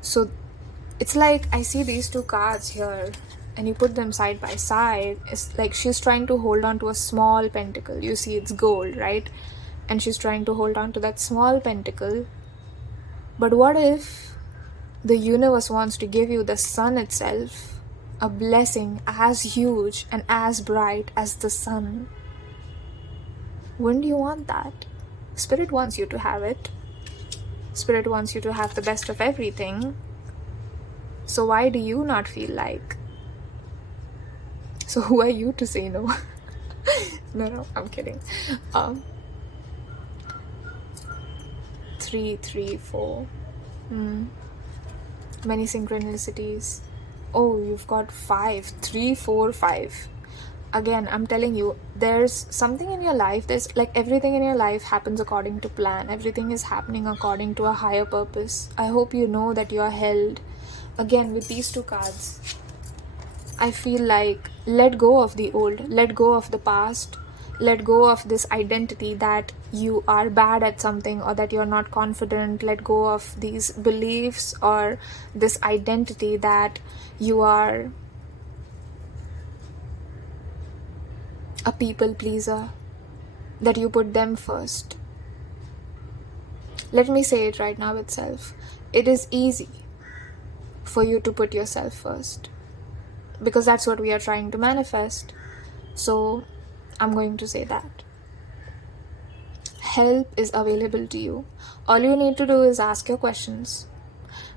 So it's like I see these 2 cards here, and you put them side by side. It's like she's trying to hold on to a small pentacle. You see it's gold, right? And she's trying to hold on to that small pentacle. But what if the universe wants to give you the sun itself, a blessing as huge and as bright as the sun? Wouldn't you want that? Spirit wants you to have it. Spirit wants you to have the best of everything. So why do you not feel like? So who are you to say no? No, I'm kidding. 3, 3, 4. Many synchronicities. Oh, you've got 5. 3, 4, 5. Again, I'm telling you, there's something in your life. There's like everything in your life happens according to plan. Everything is happening according to a higher purpose. I hope you know that you are held. Again, with these 2 cards, I feel like let go of the old, let go of the past, let go of this identity that you are bad at something or that you're not confident. Let go of these beliefs or this identity that you are a people pleaser, that you put them first. Let me say it right now itself. It is easy for you to put yourself first because that's what we are trying to manifest. So I'm going to say that help is available to you. All you need to do is ask your questions.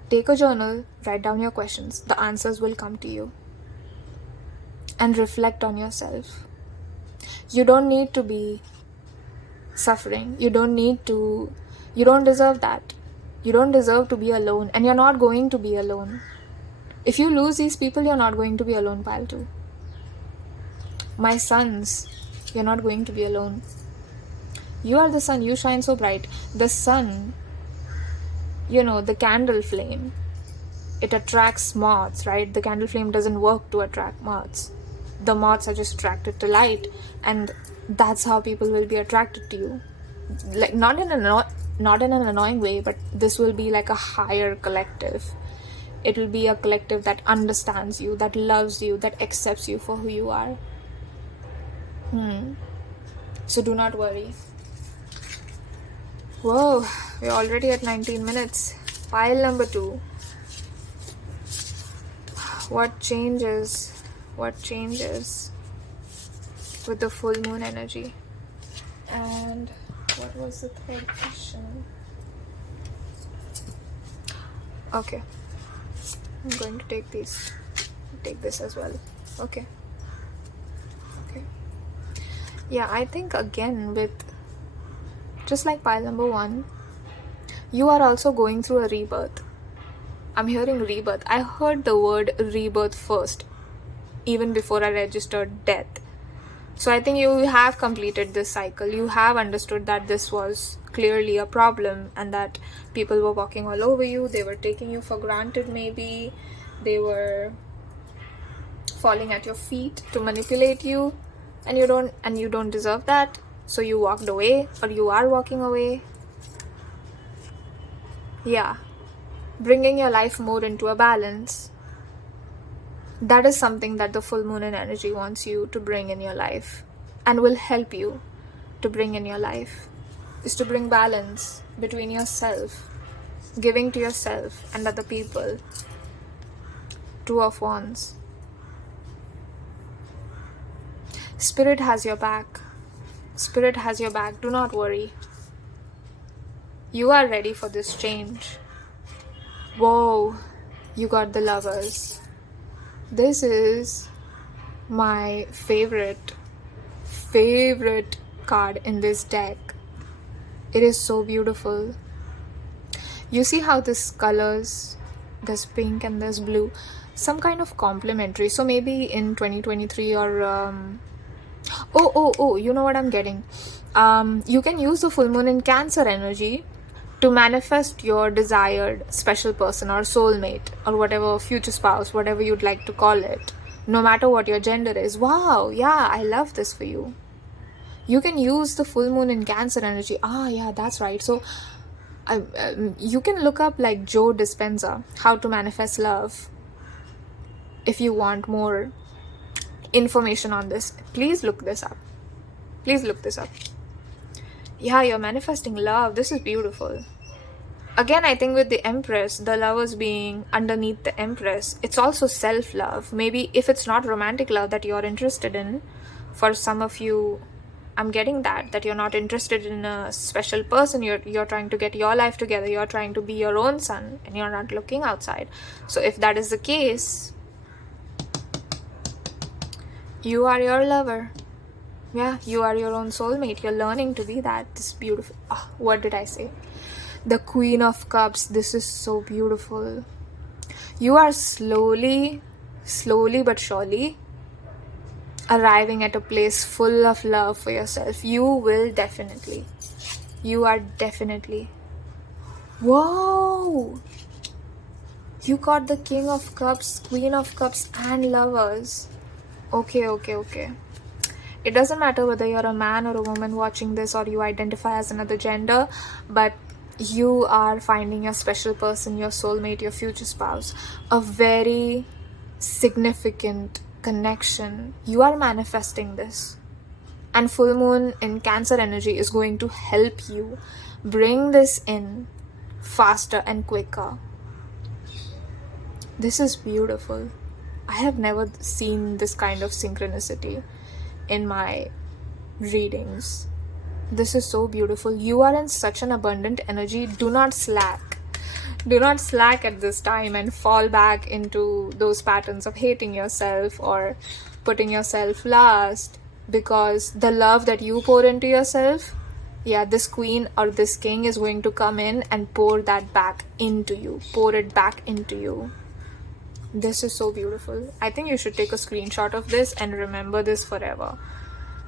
Take a journal, write down your questions. The answers will come to you. And reflect on yourself. You don't need to be suffering. You don't deserve that. You don't deserve to be alone, and you're not going to be alone. If you lose these people, you're not going to be alone, pile too. My sons, you're not going to be alone. You are the sun, you shine so bright. The sun, the candle flame, it attracts moths, right? The candle flame doesn't work to attract moths. The moths are just attracted to light, and that's how people will be attracted to you. Like, not in an annoying way, but this will be like a higher collective. It will be a collective that understands you, that loves you, that accepts you for who you are. So do not worry. Whoa, we're already at 19 minutes. Pile number 2. What changes with the full moon energy? And what was the third question? Okay, I'm going to take this as well. Okay. Yeah, I think again, with just like pile number 1, you are also going through a rebirth. I'm hearing rebirth. I heard the word rebirth first, even before I registered death. So I think you have completed this cycle. You have understood that this was clearly a problem, and that people were walking all over you. They were taking you for granted, maybe. They were falling at your feet to manipulate you, and you don't deserve that. So you walked away, or you are walking away. Yeah. Bringing your life more into a balance. That is something that the full moon in energy wants you to bring in your life, and will help you to bring in your life, is to bring balance between yourself, giving to yourself and other people. 2 of Wands. Spirit has your back. Spirit has your back. Do not worry. You are ready for this change. Whoa, you got the Lovers. This is my favorite card in this deck. It is so beautiful. You see how this colors, there's pink and there's blue, some kind of complementary. So maybe in 2023 or you know what I'm getting. You can use the full moon in Cancer energy to manifest your desired special person or soulmate, or whatever, future spouse, whatever you'd like to call it, no matter what your gender is. Wow, yeah, I love this for you. You can use the full moon in Cancer energy. Yeah, that's right. So you can look up like Joe Dispenza, How to Manifest Love, if you want more information on this. Please look this up. Yeah, you're manifesting love. This is beautiful. Again, I think with the Empress, the Lovers being underneath the Empress, it's also self-love. Maybe if it's not romantic love that you're interested in, for some of you, I'm getting that you're not interested in a special person. You're trying to get your life together. You're trying to be your own sun, and you're not looking outside. So if that is the case, you are your lover. Yeah, you are your own soulmate. You're learning to be that. This is beautiful. What did I say? The Queen of Cups. This is so beautiful. You are slowly but surely arriving at a place full of love for yourself. You are definitely. Whoa! You got the King of Cups, Queen of Cups, and Lovers. Okay. It doesn't matter whether you're a man or a woman watching this, or you identify as another gender, but you are finding your special person, your soulmate, your future spouse, a very significant connection. You are manifesting this. And full moon in Cancer energy is going to help you bring this in faster and quicker. This is beautiful. I have never seen this kind of synchronicity. in my readings. This is so beautiful. You are in such an abundant energy. Do not slack. Do not slack at this time and fall back into those patterns of hating yourself or putting yourself last, because the love that you pour into yourself, yeah, this queen or this king is going to come in and pour that back into you. Pour it back into you. This is so beautiful. I think you should take a screenshot of this and remember this forever,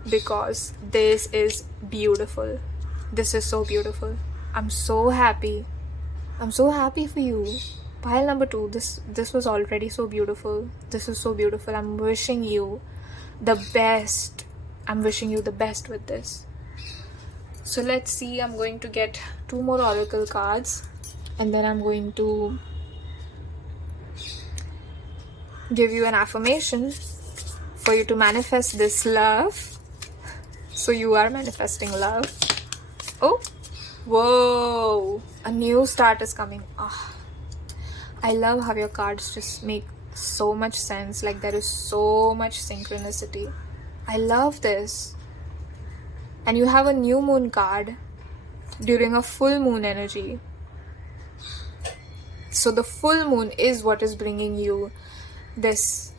because this is beautiful. This is so beautiful. I'm so happy. I'm so happy for you. Pile number 2, this was already so beautiful. This is so beautiful. I'm wishing you the best. I'm wishing you the best with this. So let's see. I'm going to get 2 more oracle cards, and then I'm going to give you an affirmation for you to manifest this love. So you are manifesting love. Oh, whoa, a new start is coming. I love how your cards just make so much sense. Like, there is so much synchronicity. I love this. And you have a new moon card during a full moon energy. So the full moon is what is bringing you this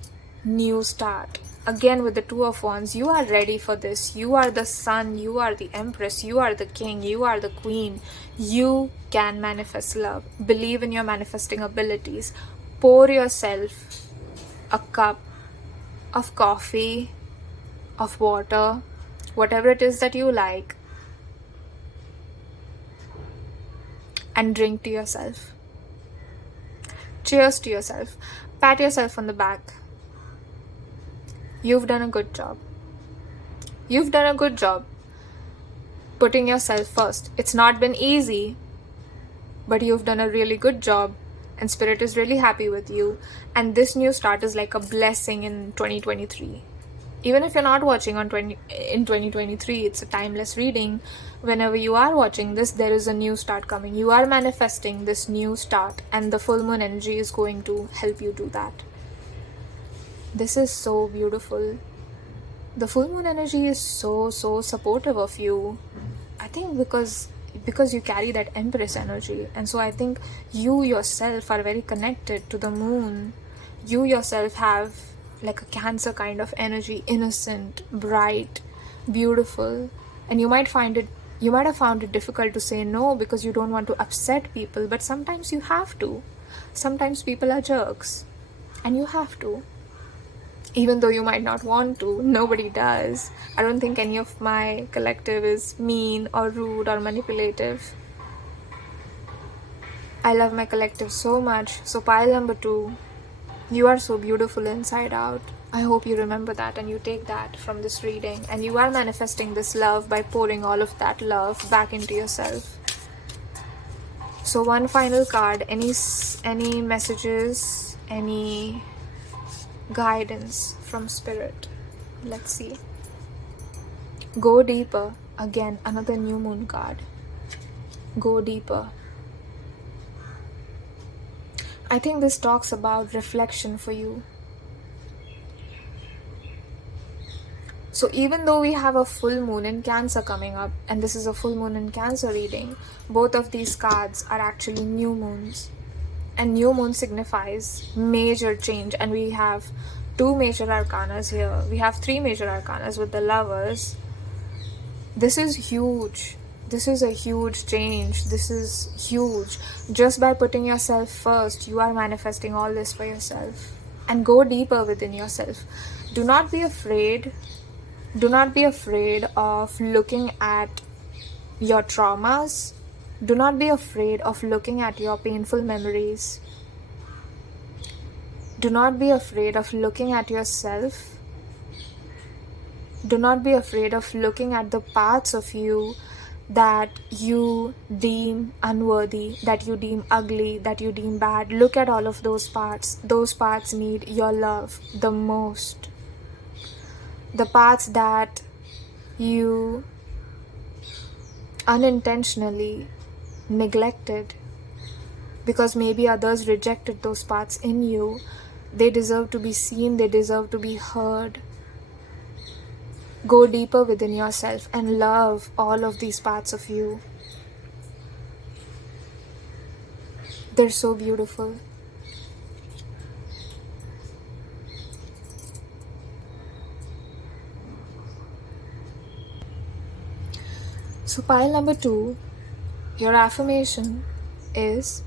new start. Again, with the 2 of Wands, you are ready for this. You are the sun, you are the empress, you are the king, you are the queen. You can manifest love. Believe in your manifesting abilities. Pour yourself a cup of coffee, of water, whatever it is that you like, and drink to yourself. Cheers to yourself. Pat yourself on the back. You've done a good job. You've done a good job putting yourself first. It's not been easy, but you've done a really good job, and Spirit is really happy with you. And this new start is like a blessing in 2023. Even if you're not watching in 2023, it's a timeless reading. Whenever you are watching this, there is a new start coming. You are manifesting this new start, and the full moon energy is going to help you do that. This is so beautiful. The full moon energy is so supportive of you. I think because you carry that empress energy, and so I think you yourself are very connected to the moon. You yourself have like a Cancer kind of energy, innocent, bright, beautiful, and you might have found it difficult to say no because you don't want to upset people, but sometimes you have to. Sometimes people are jerks, and you have to. Even though you might not want to, nobody does. I don't think any of my collective is mean or rude or manipulative. I love my collective so much. So pile number 2, you are so beautiful inside out. I hope you remember that and you take that from this reading, and you are manifesting this love by pouring all of that love back into yourself. So one final card. Any messages, any guidance from Spirit? Let's see. Go deeper. Again, another new moon card. Go deeper. I think this talks about reflection for you. So even though we have a full moon in Cancer coming up, and this is a full moon in Cancer reading, both of these cards are actually new moons. And new moon signifies major change, and we have 2 major arcanas here. We have 3 major arcanas with the Lovers. This is huge. This is a huge change. This is huge. Just by putting yourself first, you are manifesting all this for yourself. And go deeper within yourself. Do not be afraid. Do not be afraid of looking at your traumas. Do not be afraid of looking at your painful memories. Do not be afraid of looking at yourself. Do not be afraid of looking at the parts of you that you deem unworthy, that you deem ugly, that you deem bad. Look at all of those parts. Those parts need your love the most. The parts that you unintentionally neglected because maybe others rejected those parts in you. They deserve to be seen, they deserve to be heard. Go deeper within yourself and love all of these parts of you. They're so beautiful. So pile number 2, your affirmation is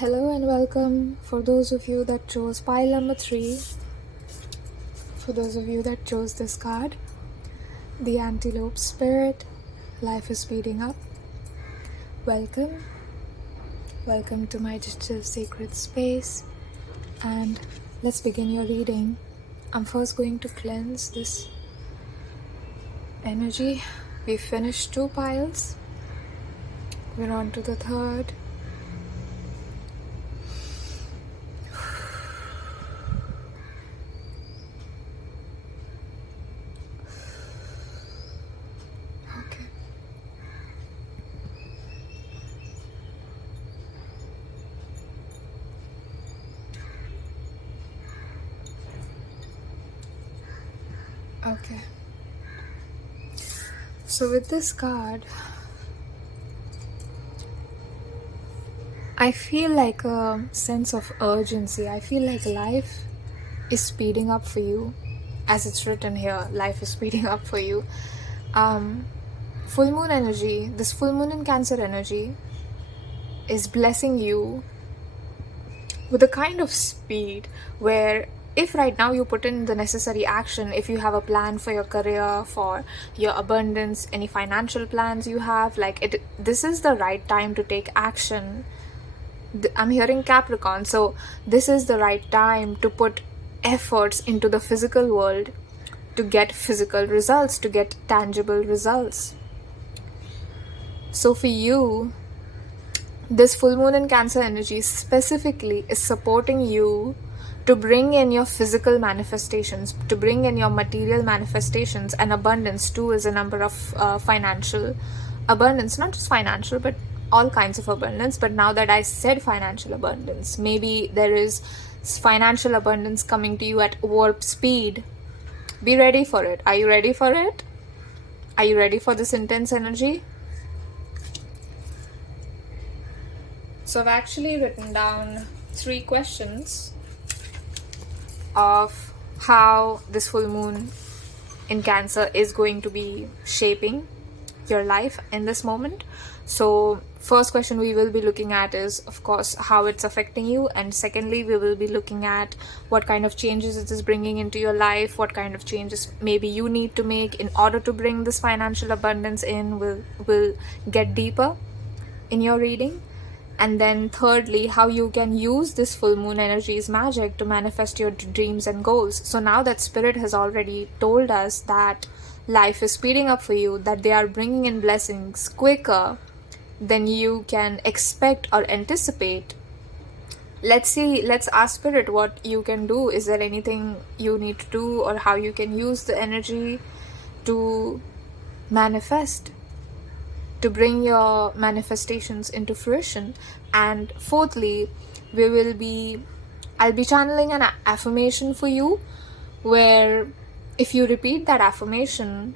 hello and welcome. For those of you that chose pile number 3, for those of you that chose this card, the Antelope Spirit, life is speeding up. Welcome. Welcome to my digital sacred space, and let's begin your reading. I'm first going to cleanse this energy. We finished 2 piles. We're on to the 3rd. Okay. Okay. So with this card, I feel like a sense of urgency. I feel like life is speeding up for you. As it's written here, life is speeding up for you. Full moon energy, this full moon in Cancer energy is blessing you with a kind of speed where if right now you put in the necessary action, if you have a plan for your career, for your abundance, any financial plans you have, this is the right time to take action. I'm hearing Capricorn, so this is the right time to put efforts into the physical world to get physical results, to get tangible results. So for you, This full moon in Cancer energy specifically is supporting you to bring in your physical manifestations, to bring in your material manifestations, and abundance too is a number of financial abundance, not just financial, but all kinds of abundance. But now that I said financial abundance, maybe there is financial abundance coming to you at warp speed. Be ready for it. Are you ready for it? Are you ready for this intense energy? So I've actually written down 3 questions of how this full moon in Cancer is going to be shaping your life in this moment. So first question we will be looking at is, of course, how it's affecting you, and secondly we will be looking at what kind of changes it is bringing into your life, what kind of changes maybe you need to make in order to bring this financial abundance in. Will get deeper in your reading. And then thirdly, how you can use this full moon energy's magic to manifest your dreams and goals. So now that Spirit has already told us that life is speeding up for you, that they are bringing in blessings quicker than you can expect or anticipate, let's ask Spirit what you can do. Is there anything you need to do, or how you can use the energy to manifest, to bring your manifestations into fruition? And fourthly, I'll be channeling an affirmation for you, where if you repeat that affirmation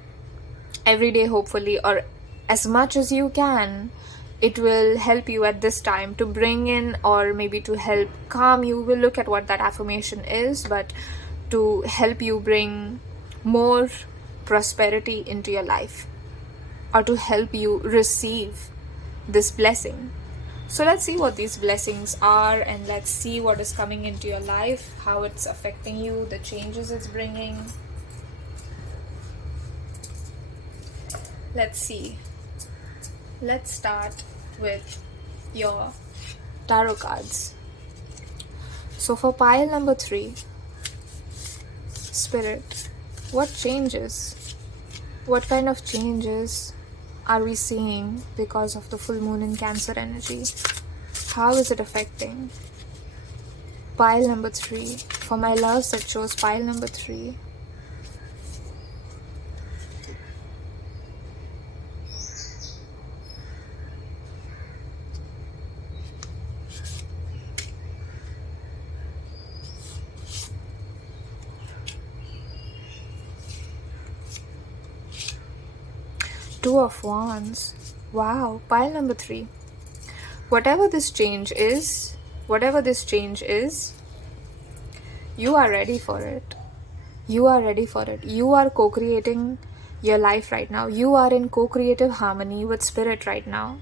every day, hopefully, or as much as you can, it will help you at this time to bring in, or maybe to help calm you. We'll look at what that affirmation is, but to help you bring more prosperity into your life, or to help you receive this blessing. So let's see what these blessings are, and let's see what is coming into your life, how it's affecting you, the changes it's bringing. Let's see. Let's start with your tarot cards. So for pile number 3, Spirit, what changes? What kind of changes are we seeing because of the full moon in Cancer energy? How is it affecting? Pile number 3. For my loves that chose pile number 3. Two of Wands. Wow, pile number 3. Whatever this change is, you are ready for it. You are ready for it. You are co-creating your life right now. You are in co-creative harmony with Spirit right now.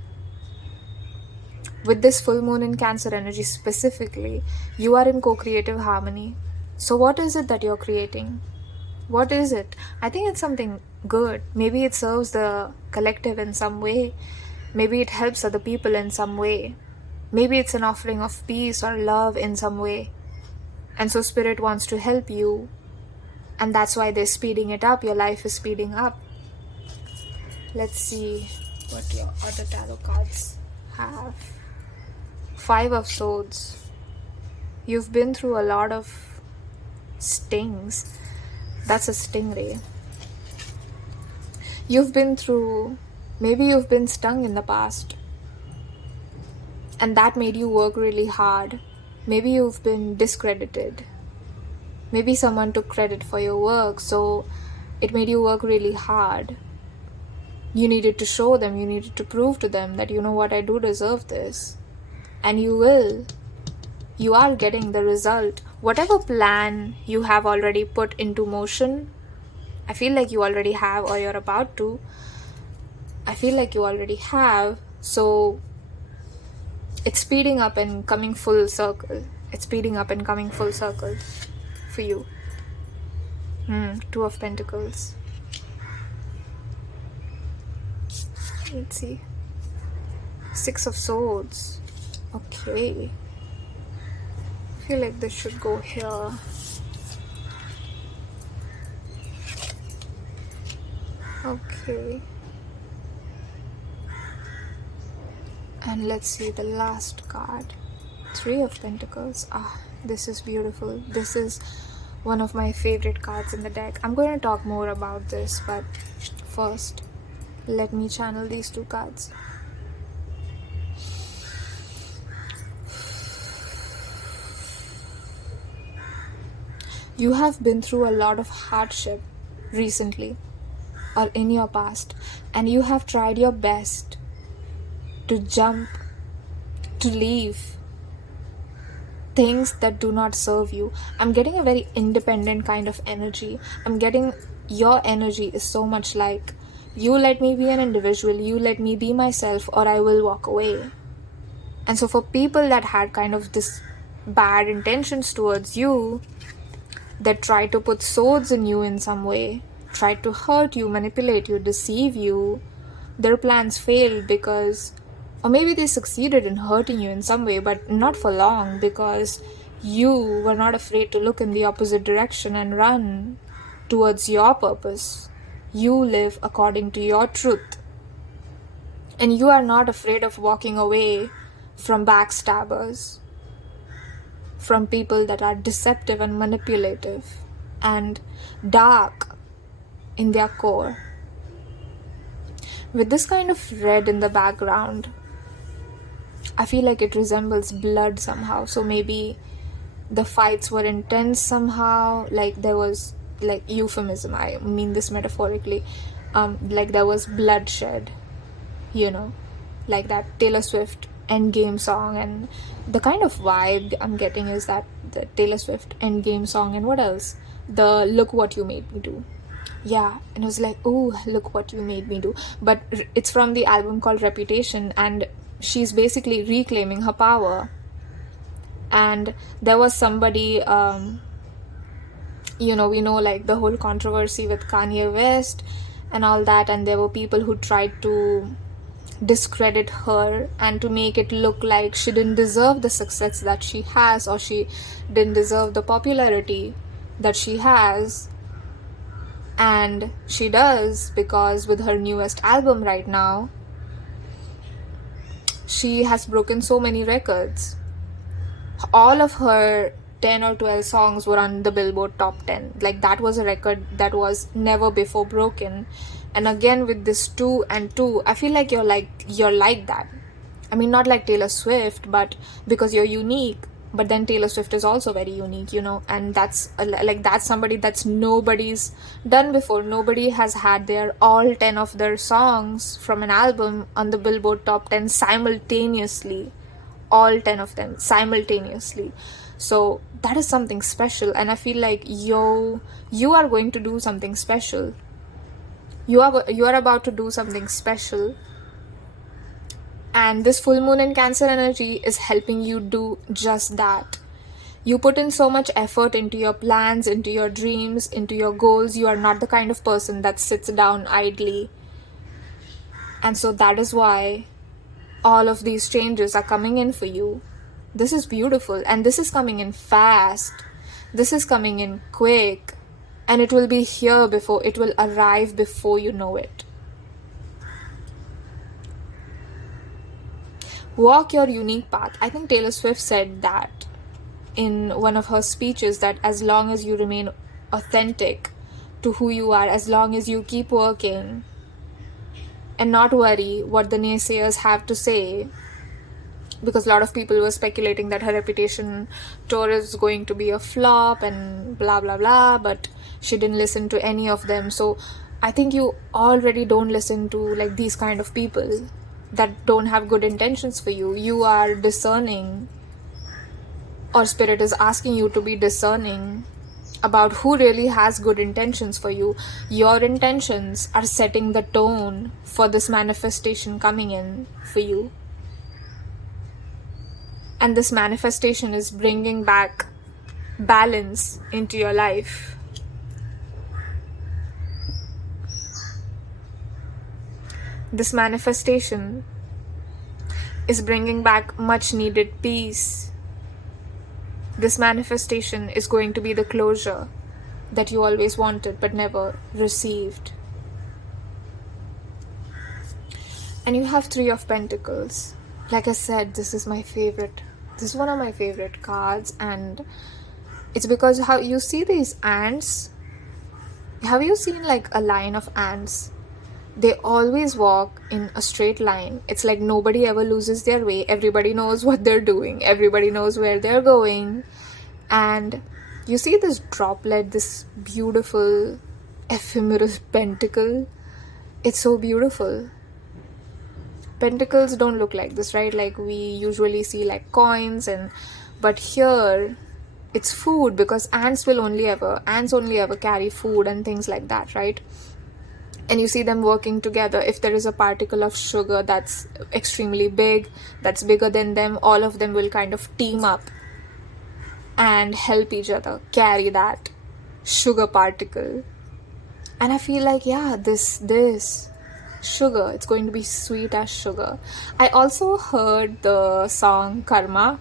With this full moon in Cancer energy specifically, you are in co-creative harmony. So what is it that you're creating? What is it? I think it's something good. Maybe it serves the collective in some way. Maybe it helps other people in some way. Maybe it's an offering of peace or love in some way. And so Spirit wants to help you. And that's why they're speeding it up. Your life is speeding up. Let's see what your other tarot cards have. 5 of Swords. You've been through a lot of stings. That's a stingray. Maybe you've been stung in the past, and that made you work really hard. Maybe you've been discredited. Maybe someone took credit for your work, so it made you work really hard. You needed to show them, you needed to prove to them that, you know what, I do deserve this. And you will. You are getting the result. Whatever plan you have already put into motion, I feel like you already have, or you're about to. I feel like you already have. So it's speeding up and coming full circle. It's speeding up and coming full circle for you. 2 of Pentacles. Let's see. 6 of Swords. Okay. I feel like this should go here. Okay. And let's see the last card. 3 of Pentacles. This is beautiful. This is one of my favorite cards in the deck. I'm going to talk more about this, but first, let me channel these 2 cards. You have been through a lot of hardship recently or in your past, and you have tried your best to jump, to leave things that do not serve you. I'm getting a very independent kind of energy. I'm getting your energy is so much like, you let me be an individual, you let me be myself, or I will walk away. And so for people that had kind of this bad intentions towards you, that tried to put swords in you in some way, tried to hurt you, manipulate you, deceive you, their plans failed because, or maybe they succeeded in hurting you in some way, but not for long, because you were not afraid to look in the opposite direction and run towards your purpose. You live according to your truth. And you are not afraid of walking away from backstabbers, from people that are deceptive and manipulative and dark in their core. With this kind of red in the background, I feel like it resembles blood somehow. So maybe the fights were intense somehow, like there was, like, euphemism, I mean this metaphorically, like there was bloodshed, you know, like that Taylor Swift Endgame song. And the kind of vibe I'm getting is that the Taylor Swift Endgame song, and what else, the Look What You Made Me Do. Yeah, and it was like, oh, look what you made me do. But it's from the album called Reputation, and she's basically reclaiming her power. And there was somebody, you know, we know like the whole controversy with Kanye West and all that, and there were people who tried to discredit her and to make it look like she didn't deserve the success that she has, or she didn't deserve the popularity that she has. And she does, because with her newest album right now, she has broken so many records. All of her 10 or 12 songs were on the Billboard Top 10. Like, that was a record that was never before broken. And again with this 2 and 2, I feel like you're like that. I mean, not like Taylor Swift, but because you're unique. But then Taylor Swift is also very unique, you know, and that's that's somebody that's nobody's done before. Nobody has had their all 10 of their songs from an album on the Billboard Top 10 simultaneously. All 10 of them simultaneously. So that is something special, and I feel like you are going to do something special. You are about to do something special. And this full moon in Cancer energy is helping you do just that. You put in so much effort into your plans, into your dreams, into your goals. You are not the kind of person that sits down idly. And so that is why all of these changes are coming in for you. This is beautiful, and this is coming in fast. This is coming in quick, and it will be here before it will arrive before you know it. Walk your unique path. I think Taylor Swift said that in one of her speeches, that as long as you remain authentic to who you are, as long as you keep working and not worry what the naysayers have to say, because a lot of people were speculating that her Reputation tour is going to be a flop and blah blah blah, but she didn't listen to any of them. So I think you already don't listen to like these kind of people that don't have good intentions for you. You are discerning, or Spirit is asking you to be discerning about who really has good intentions for you. Your intentions are setting the tone for this manifestation coming in for you. And this manifestation is bringing back balance into your life. This manifestation is bringing back much needed peace. This manifestation is going to be the closure that you always wanted but never received. And you have 3 of Pentacles. Like I said, this is my favorite. This is one of my favorite cards, and it's because how you see these ants. Have you seen like a line of ants? They always walk in a straight line. It's like nobody ever loses their way. Everybody knows what they're doing. Everybody knows where they're going. And you see this droplet, this beautiful ephemeral pentacle. It's so beautiful. Pentacles don't look like this, right? Like we usually see like coins, but here it's food, because ants only ever carry food and things like that, right? And you see them working together. If there is a particle of sugar that's extremely big, that's bigger than them, all of them will kind of team up and help each other carry that sugar particle. And I feel like, yeah, this sugar, it's going to be sweet as sugar. I also heard the song Karma,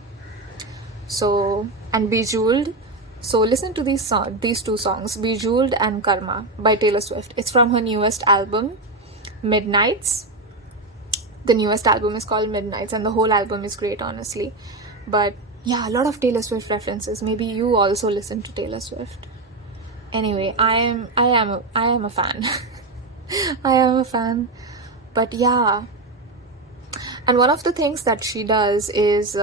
and Bejeweled. So listen to these two songs, Bejeweled and Karma by Taylor Swift. It's from her newest album, Midnights. The newest album is called Midnights, and the whole album is great, honestly. But yeah, a lot of Taylor Swift references. Maybe you also listen to Taylor Swift. Anyway, I am a fan. I am a fan. But yeah. And one of the things that she does is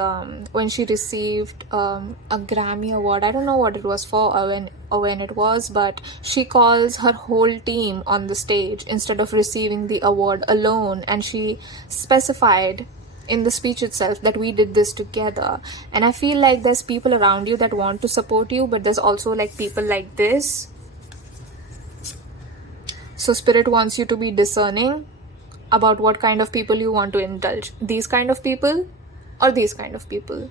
when she received a Grammy award, I don't know what it was for or when it was, but she calls her whole team on the stage instead of receiving the award alone. And she specified in the speech itself that we did this together. And I feel like there's people around you that want to support you, but there's also like people like this. So Spirit wants you to be discerning about what kind of people you want to indulge. These kind of people or these kind of people?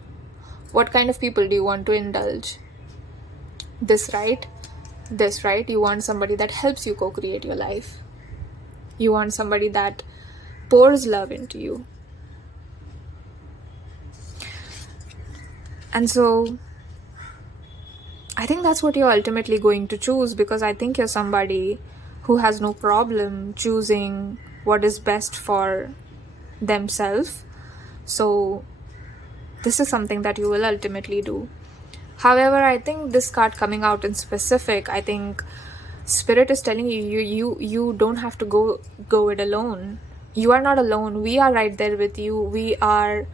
What kind of people do you want to indulge? This, right? This, right? You want somebody that helps you co-create your life. You want somebody that pours love into you. And so I think that's what you're ultimately going to choose, because I think you're somebody who has no problem choosing what is best for themselves. So this is something that you will ultimately do. However, I think this card coming out in specific, I think Spirit is telling you don't have to go it alone. You are not alone. We are right there with you. We are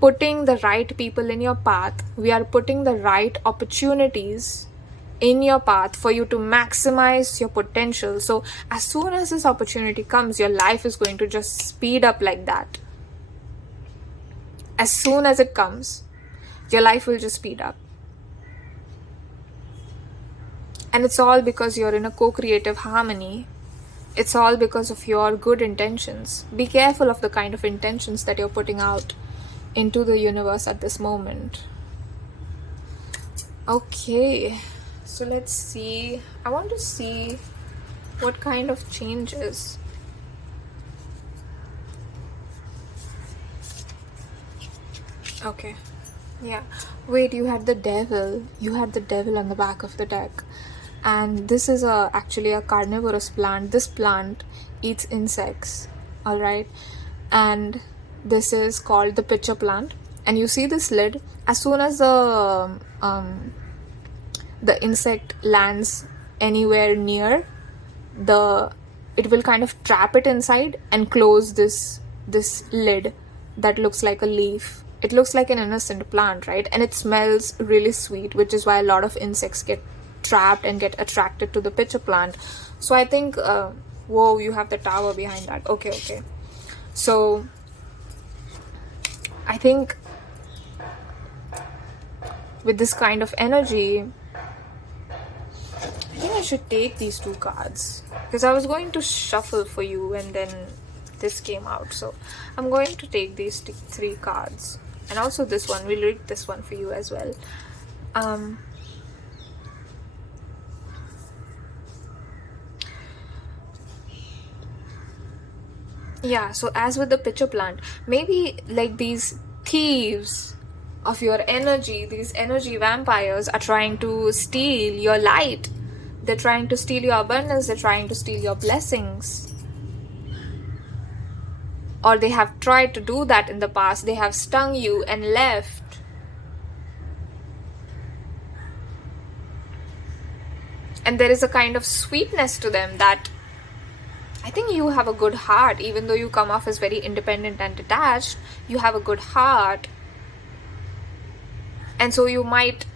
putting the right people in your path. We are putting the right opportunities in your path for you to maximize your potential. So as soon as this opportunity comes, your life is going to just speed up like that. As soon as it comes, your life will just speed up. And it's all because you're in a co-creative harmony. It's all because of your good intentions. Be careful of the kind of intentions that you're putting out into the universe at this moment. Okay, so let's see. I want to see what kind of changes. Okay, yeah. Wait, you had the devil. You had the devil on the back of the deck. And this is actually a carnivorous plant. This plant eats insects, all right? And this is called the pitcher plant. And you see this lid. As soon as the insect lands anywhere near, it will kind of trap it inside and close this lid that looks like a leaf. It looks like an innocent plant, right? And it smells really sweet, which is why a lot of insects get trapped and get attracted to the pitcher plant. So I think whoa, you have the tower behind that. Okay. So I think with this kind of energy, I think I should take these two cards, because I was going to shuffle for you and then this came out. So I'm going to take these three cards, and also this one. We'll read this one for you as well. Yeah, so as with the pitcher plant, maybe like these thieves of your energy, these energy vampires are trying to steal your light. They're trying to steal your abundance. They're trying to steal your blessings. or they have tried to do that in the past. They have stung you and left. And there is a kind of sweetness to them that I think you have a good heart. Even though you come off as very independent and detached, you have a good heart. And so you might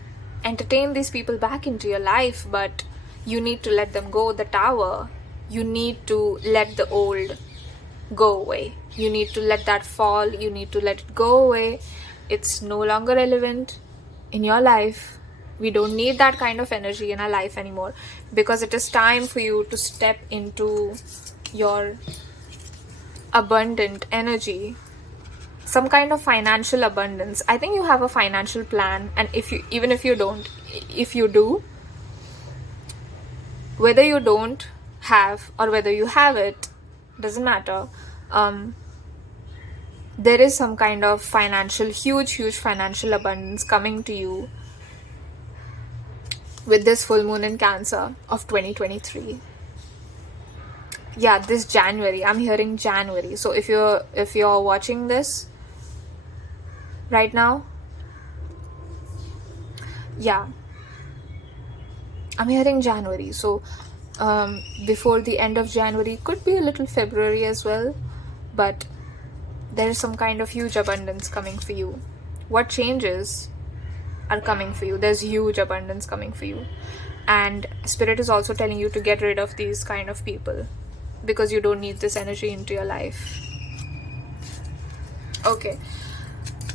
entertain these people back into your life, but you need to let them go. The Tower, you need to let the old go away. You need to let that fall. You need to let it go away. It's no longer relevant in your life. We don't need that kind of energy in our life anymore, because it is time for you to step into your abundant energy, some kind of financial abundance. I think you have a financial plan, and even if you don't, if you do, whether you don't have or whether you have it, doesn't matter. There is some kind of huge financial abundance coming to you with this full moon in Cancer of 2023. Yeah, this January. I'm hearing January. So if you're watching this right now, yeah, I'm hearing January. So before the end of January, could be a little February as well, but there is some kind of huge abundance coming for you. What changes are coming for you? There's huge abundance coming for you, and Spirit is also telling you to get rid of these kind of people, because you don't need this energy into your life. Okay,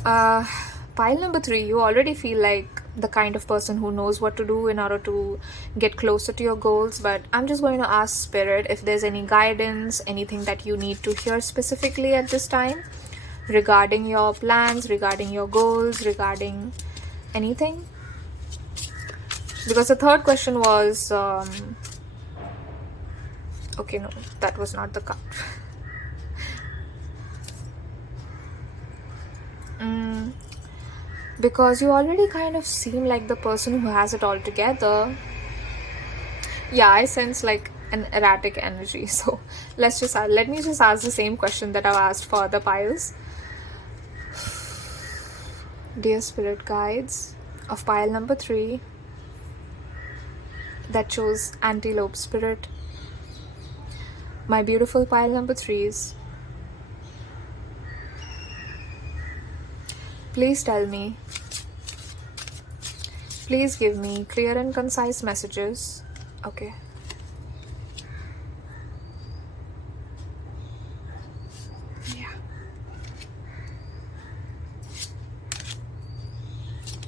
pile number 3, you already feel like the kind of person who knows what to do in order to get closer to your goals, but I'm just going to ask Spirit if there's any guidance, anything that you need to hear specifically at this time regarding your plans, regarding your goals, regarding anything. Because the third question was okay, no, that was not the card. Because you already kind of seem like the person who has it all together. Yeah, I sense like an erratic energy. So let me just ask the same question that I've asked for other piles. Dear Spirit Guides of pile number 3 that chose Antelope Spirit, my beautiful pile number 3s, please tell me, please give me clear and concise messages. Okay. Yeah.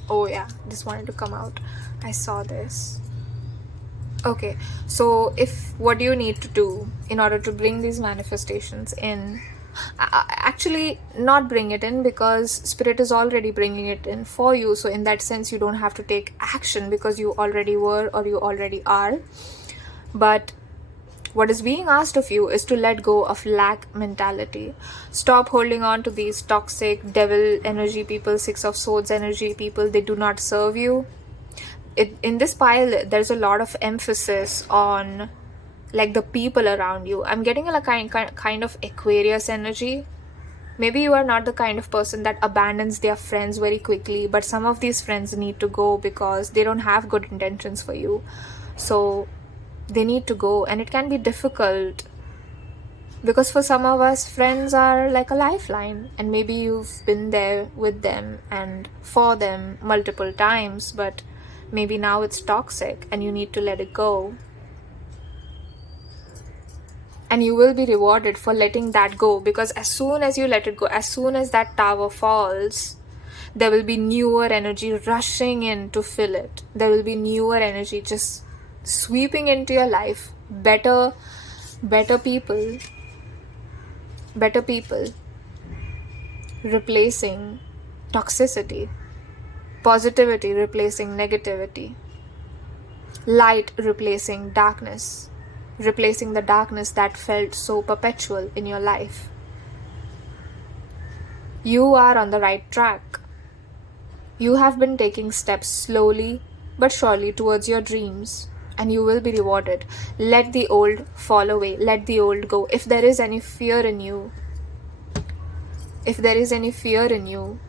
Oh yeah, just wanted to come out. I saw this. Okay, so what do you need to do in order to bring these manifestations in? Actually, not bring it in, because Spirit is already bringing it in for you. So in that sense, you don't have to take action, because you already were or you already are. But what is being asked of you is to let go of lack mentality. Stop holding on to these toxic devil energy people, 6 of Swords energy people. They do not serve you. In this pile, there's a lot of emphasis on like the people around you. I'm getting a kind of Aquarius energy. Maybe you are not the kind of person that abandons their friends very quickly, but some of these friends need to go because they don't have good intentions for you. So they need to go, and it can be difficult, because for some of us, friends are like a lifeline, and maybe you've been there with them and for them multiple times, but maybe now it's toxic and you need to let it go. And you will be rewarded for letting that go, because as soon as you let it go, as soon as that tower falls, there will be newer energy rushing in to fill it. There will be newer energy just sweeping into your life. Better people replacing toxicity, positivity replacing negativity, light replacing darkness, replacing the darkness that felt so perpetual in your life. You are on the right track. You have been taking steps slowly but surely towards your dreams, and you will be rewarded. Let the old fall away. Let the old go. If there is any fear in you, if there is any fear in you,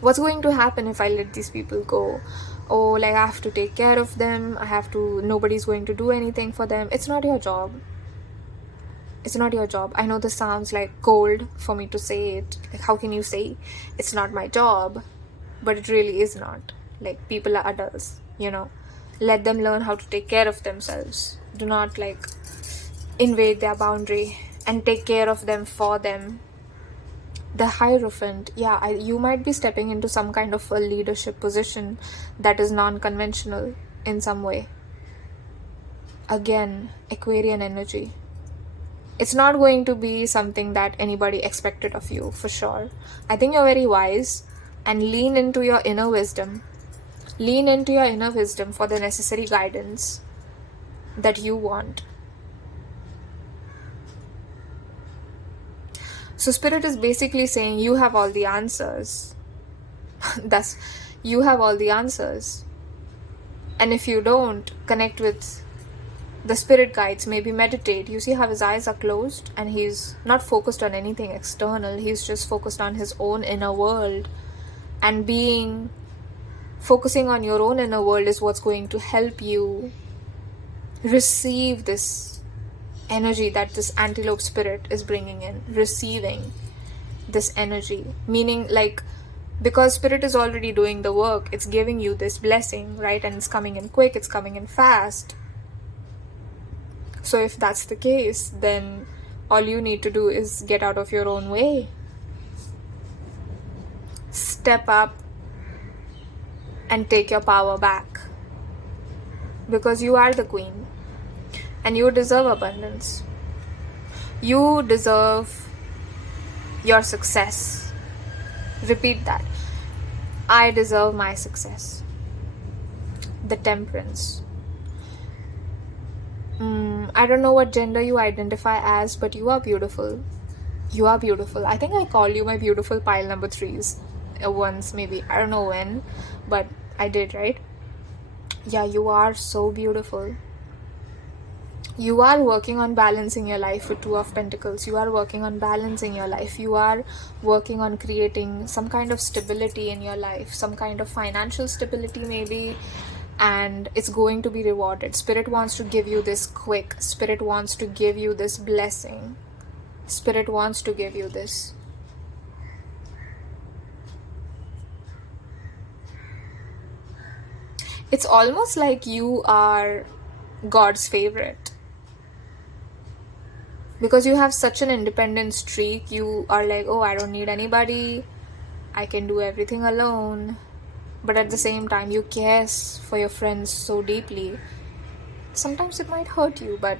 what's going to happen if I let these people go? Oh, like I have to take care of them, nobody's going to do anything for them. It's not your job. It's not your job. I know this sounds like cold for me to say it. Like, how can you say it's not my job? But it really is not. Like, people are adults, Let them learn how to take care of themselves. Do not, invade their boundary and take care of them for them. The Hierophant, you might be stepping into some kind of a leadership position that is non-conventional in some way. Again, Aquarian energy. It's not going to be something that anybody expected of you, for sure. I think you're very wise, and lean into your inner wisdom. Lean into your inner wisdom for the necessary guidance that you want. So Spirit is basically saying you have all the answers. Thus, you have all the answers. And if you don't connect with the spirit guides, maybe meditate. You see how his eyes are closed and he's not focused on anything external. He's just focused on his own inner world. And focusing on your own inner world is what's going to help you receive this energy that this antelope spirit is bringing in. Receiving this energy. Meaning, because spirit is already doing the work, it's giving you this blessing, right? And it's coming in quick, it's coming in fast. So if that's the case, then all you need to do is get out of your own way. Step up and take your power back. Because you are the queen. And you deserve abundance. You deserve your success. Repeat that. I deserve my success. The Temperance. I don't know what gender you identify as, but you are beautiful. You are beautiful. I think I called you my beautiful pile number 3s once, maybe. I don't know when, but I did, right? Yeah, you are so beautiful. You are working on balancing your life with 2 of Pentacles. You are working on balancing your life. You are working on creating some kind of stability in your life, some kind of financial stability maybe, and it's going to be rewarded. Spirit wants to give you this quick. Spirit wants to give you this blessing. Spirit wants to give you this. It's almost like you are God's favorite. Because you have such an independent streak, you are like, oh, I don't need anybody. I can do everything alone. But at the same time, you care for your friends so deeply. Sometimes it might hurt you, but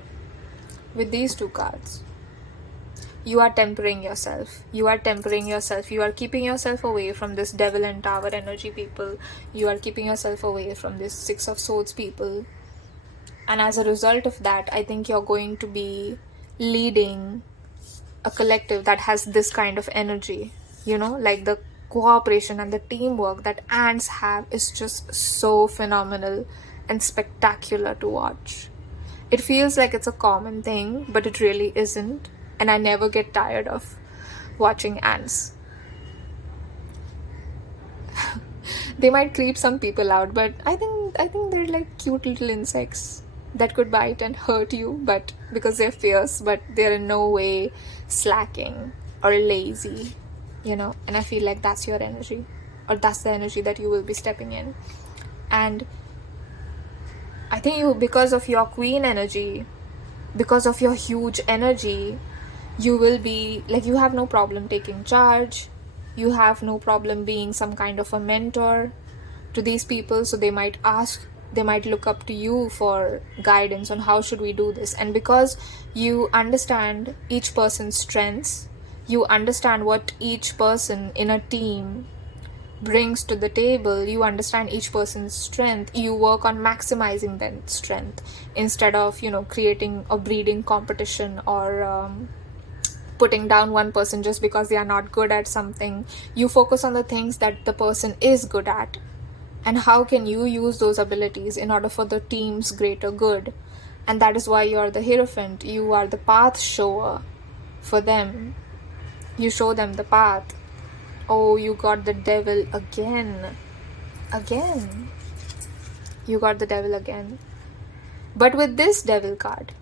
with these 2 cards, you are tempering yourself. You are tempering yourself. You are keeping yourself away from this Devil and Tower energy people. You are keeping yourself away from this 6 of Swords people. And as a result of that, I think you're going to be leading a collective that has this kind of energy. Like the cooperation and the teamwork that ants have is just so phenomenal and spectacular to watch. It feels like it's a common thing, but it really isn't. And I never get tired of watching ants. They might creep some people out, but I think they're like cute little insects that could bite and hurt you, but because they're fierce, but they're in no way slacking or lazy, and I feel like that's your energy, or that's the energy that you will be stepping in. And I think you, because of your queen energy, because of your huge energy, you will be like, you have no problem taking charge. You have no problem being some kind of a mentor to these people. So they might look up to you for guidance on how should we do this. And because you understand each person's strengths, you understand what each person in a team brings to the table, you understand each person's strength, you work on maximizing that strength instead of, creating a breeding competition or putting down one person just because they are not good at something. You focus on the things that the person is good at. And how can you use those abilities in order for the team's greater good? And that is why you're the Hierophant. You are the path shower for them. You show them the path. Oh, you got the devil again. Again. You got the devil again. But with this devil card,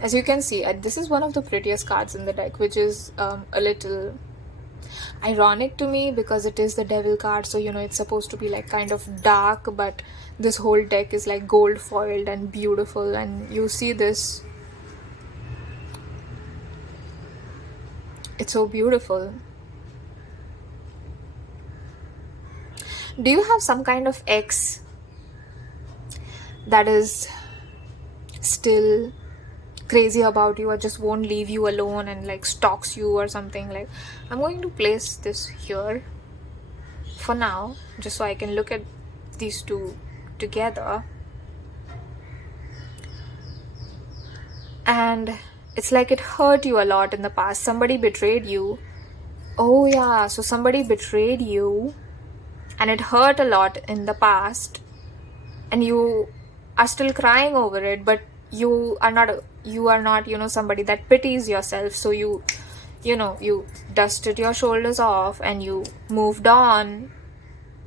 as you can see, this is one of the prettiest cards in the deck, which is a little ironic to me because it is the devil card, so it's supposed to be like kind of dark, but this whole deck is like gold foiled and beautiful, and you see this, it's so beautiful. Do you have some kind of ex that is still crazy about you or just won't leave you alone and like stalks you or something? Like, I'm going to place this here for now just so I can look at these two together. And it's like it hurt you a lot in the past. Somebody betrayed you. Oh yeah, so somebody betrayed you and it hurt a lot in the past, and you are still crying over it, but you are not somebody that pities yourself, so you dusted your shoulders off and you moved on,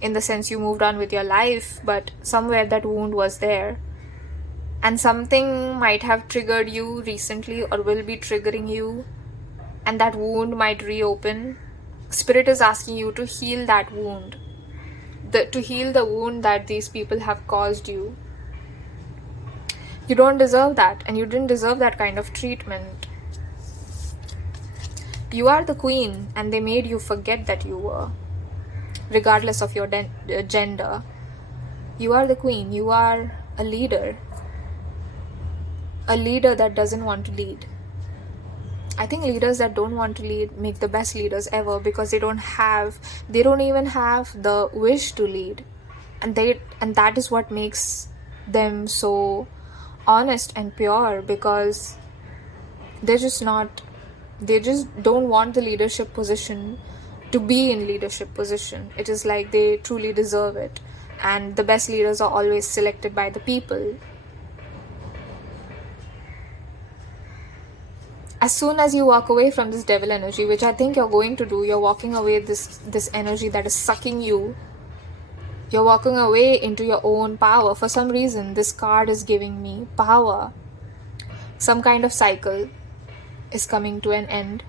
in the sense you moved on with your life, but somewhere that wound was there, and something might have triggered you recently or will be triggering you, and that wound might reopen. Spirit is asking you to heal that wound, to heal the wound that these people have caused you. You don't deserve that, and you didn't deserve that kind of treatment. You are the queen, and they made you forget that you were, regardless of your gender. You are the queen. You are a leader that doesn't want to lead. I think leaders that don't want to lead make the best leaders ever, because they don't even have the wish to lead, and that is what makes them so honest and pure, because they just don't want the leadership position to be in leadership position. It is like they truly deserve it, and the best leaders are always selected by the people. As soon as you walk away from this devil energy, which I think you're going to do, you're walking away this energy that is sucking you. You're walking away into your own power. For some reason, this card is giving me power. Some kind of cycle is coming to an end,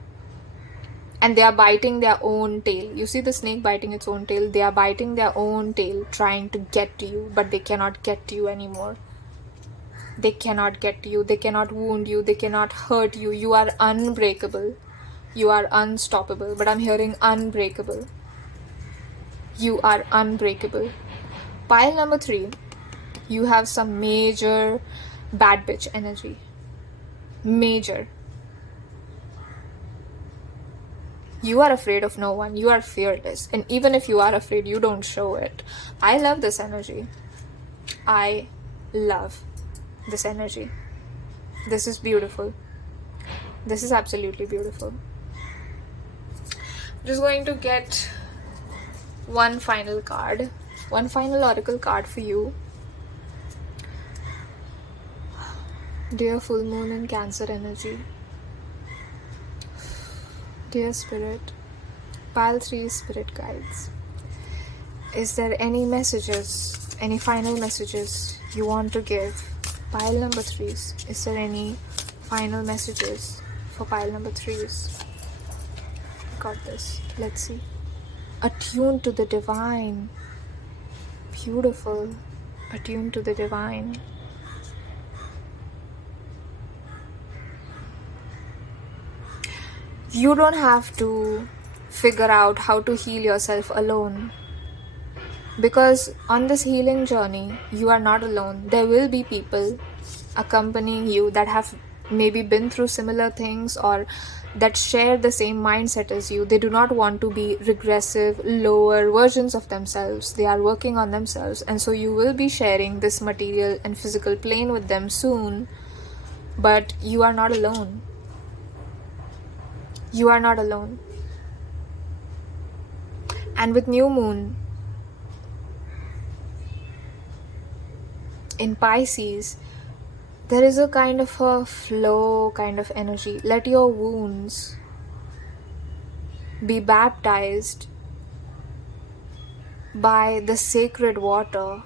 and they are biting their own tail. You see the snake biting its own tail? They are biting their own tail, trying to get to you, but they cannot get to you anymore. They cannot get to you. They cannot wound you. They cannot hurt you. You are unbreakable. You are unstoppable. But I'm hearing unbreakable. You are unbreakable. Pile number 3. You have some major bad bitch energy. Major. You are afraid of no one. You are fearless. And even if you are afraid, you don't show it. I love this energy. I love this energy. This is beautiful. This is absolutely beautiful. I'm just going to get one final card, one final oracle card for you. Dear full moon in Cancer energy, dear spirit, pile 3 spirit guides. Is there any messages, any final messages you want to give? Pile number 3s. Is there any final messages for pile number 3s? Got this. Let's see. Attuned to the divine. Beautiful. Attuned to the divine. You don't have to figure out how to heal yourself alone, because on this healing journey, you are not alone. There will be people accompanying you that have maybe been through similar things or that share the same mindset as you. They do not want to be regressive, lower versions of themselves. They are working on themselves, and so you will be sharing this material and physical plane with them soon, but you are not alone. You are not alone. And with new moon in Pisces, there is a kind of a flow kind of energy. Let your wounds be baptized by the sacred water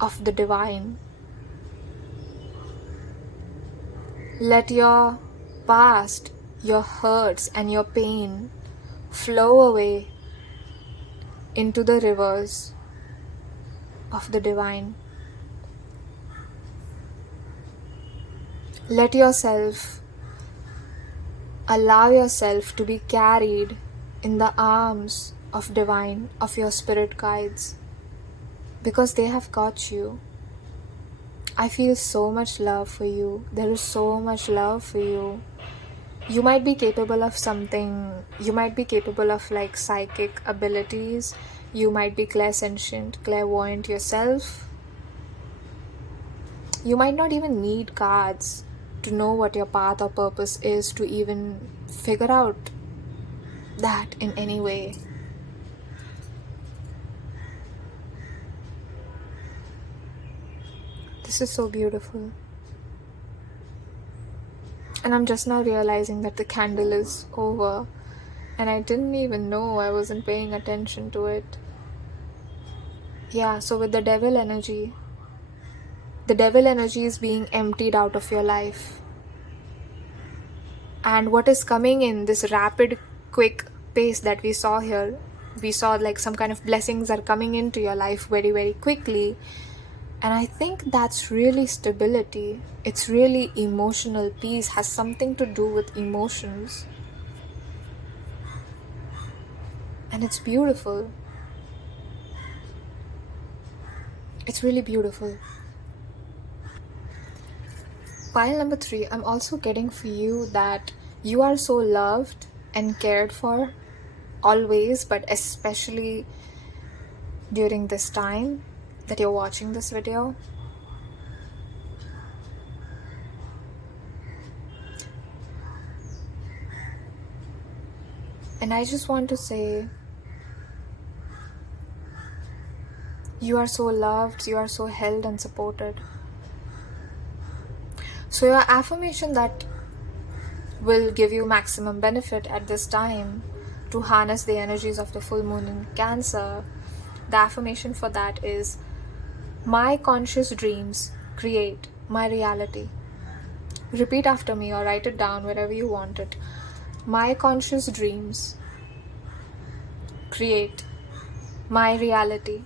of the divine. Let your past, your hurts and your pain flow away into the rivers of the divine. Let yourself allow yourself to be carried in the arms of divine, of your spirit guides, because they have got you. I feel so much love for you. There is so much love for you. You might be capable of something. You might be capable of like psychic abilities. You might be clairsentient, clairvoyant yourself. You might not even need cards to know what your path or purpose is, to even figure out that in any way. This is so beautiful. And I'm just now realizing that the candle is over, and I didn't even know. I wasn't paying attention to it. Yeah, so with the devil energy is being emptied out of your life. And what is coming in this rapid, quick pace that we saw here, we saw like some kind of blessings are coming into your life very, very quickly. And I think that's really stability. It's really emotional peace, has something to do with emotions. And it's beautiful. It's really beautiful. Pile number 3, I'm also getting for you that you are so loved and cared for always, but especially during this time that you're watching this video. And I just want to say, you are so loved, you are so held and supported. So your affirmation that will give you maximum benefit at this time to harness the energies of the full moon in Cancer, the affirmation for that is, my conscious dreams create my reality. Repeat after me or write it down wherever you want it. My conscious dreams create my reality.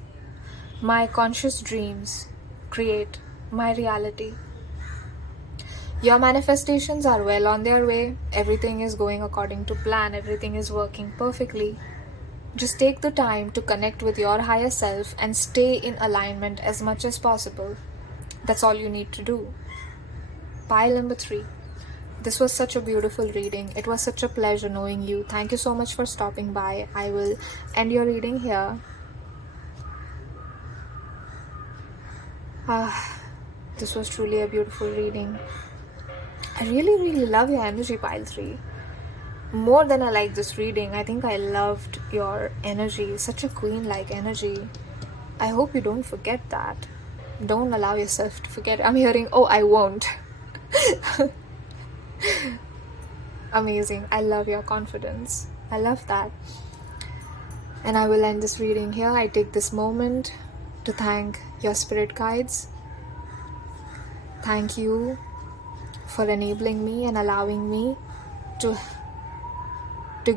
My conscious dreams create my reality. Your manifestations are well on their way. Everything is going according to plan. Everything is working perfectly. Just take the time to connect with your higher self and stay in alignment as much as possible. That's all you need to do. Pile number 3. This was such a beautiful reading. It was such a pleasure knowing you. Thank you so much for stopping by. I will end your reading here. This was truly a beautiful reading. I really love your energy, Pile 3. More than I like this reading, I think I loved your energy. Such a queen-like energy. I hope you don't forget that. Don't allow yourself to forget. I'm hearing, oh, I won't. Amazing. I love your confidence. I love that. And I will end this reading here. I take this moment to thank your spirit guides. Thank you for enabling me and allowing me to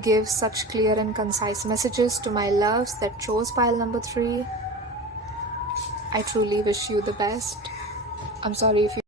give such clear and concise messages to my loves that chose pile number 3. I truly wish you the best. I'm sorry if you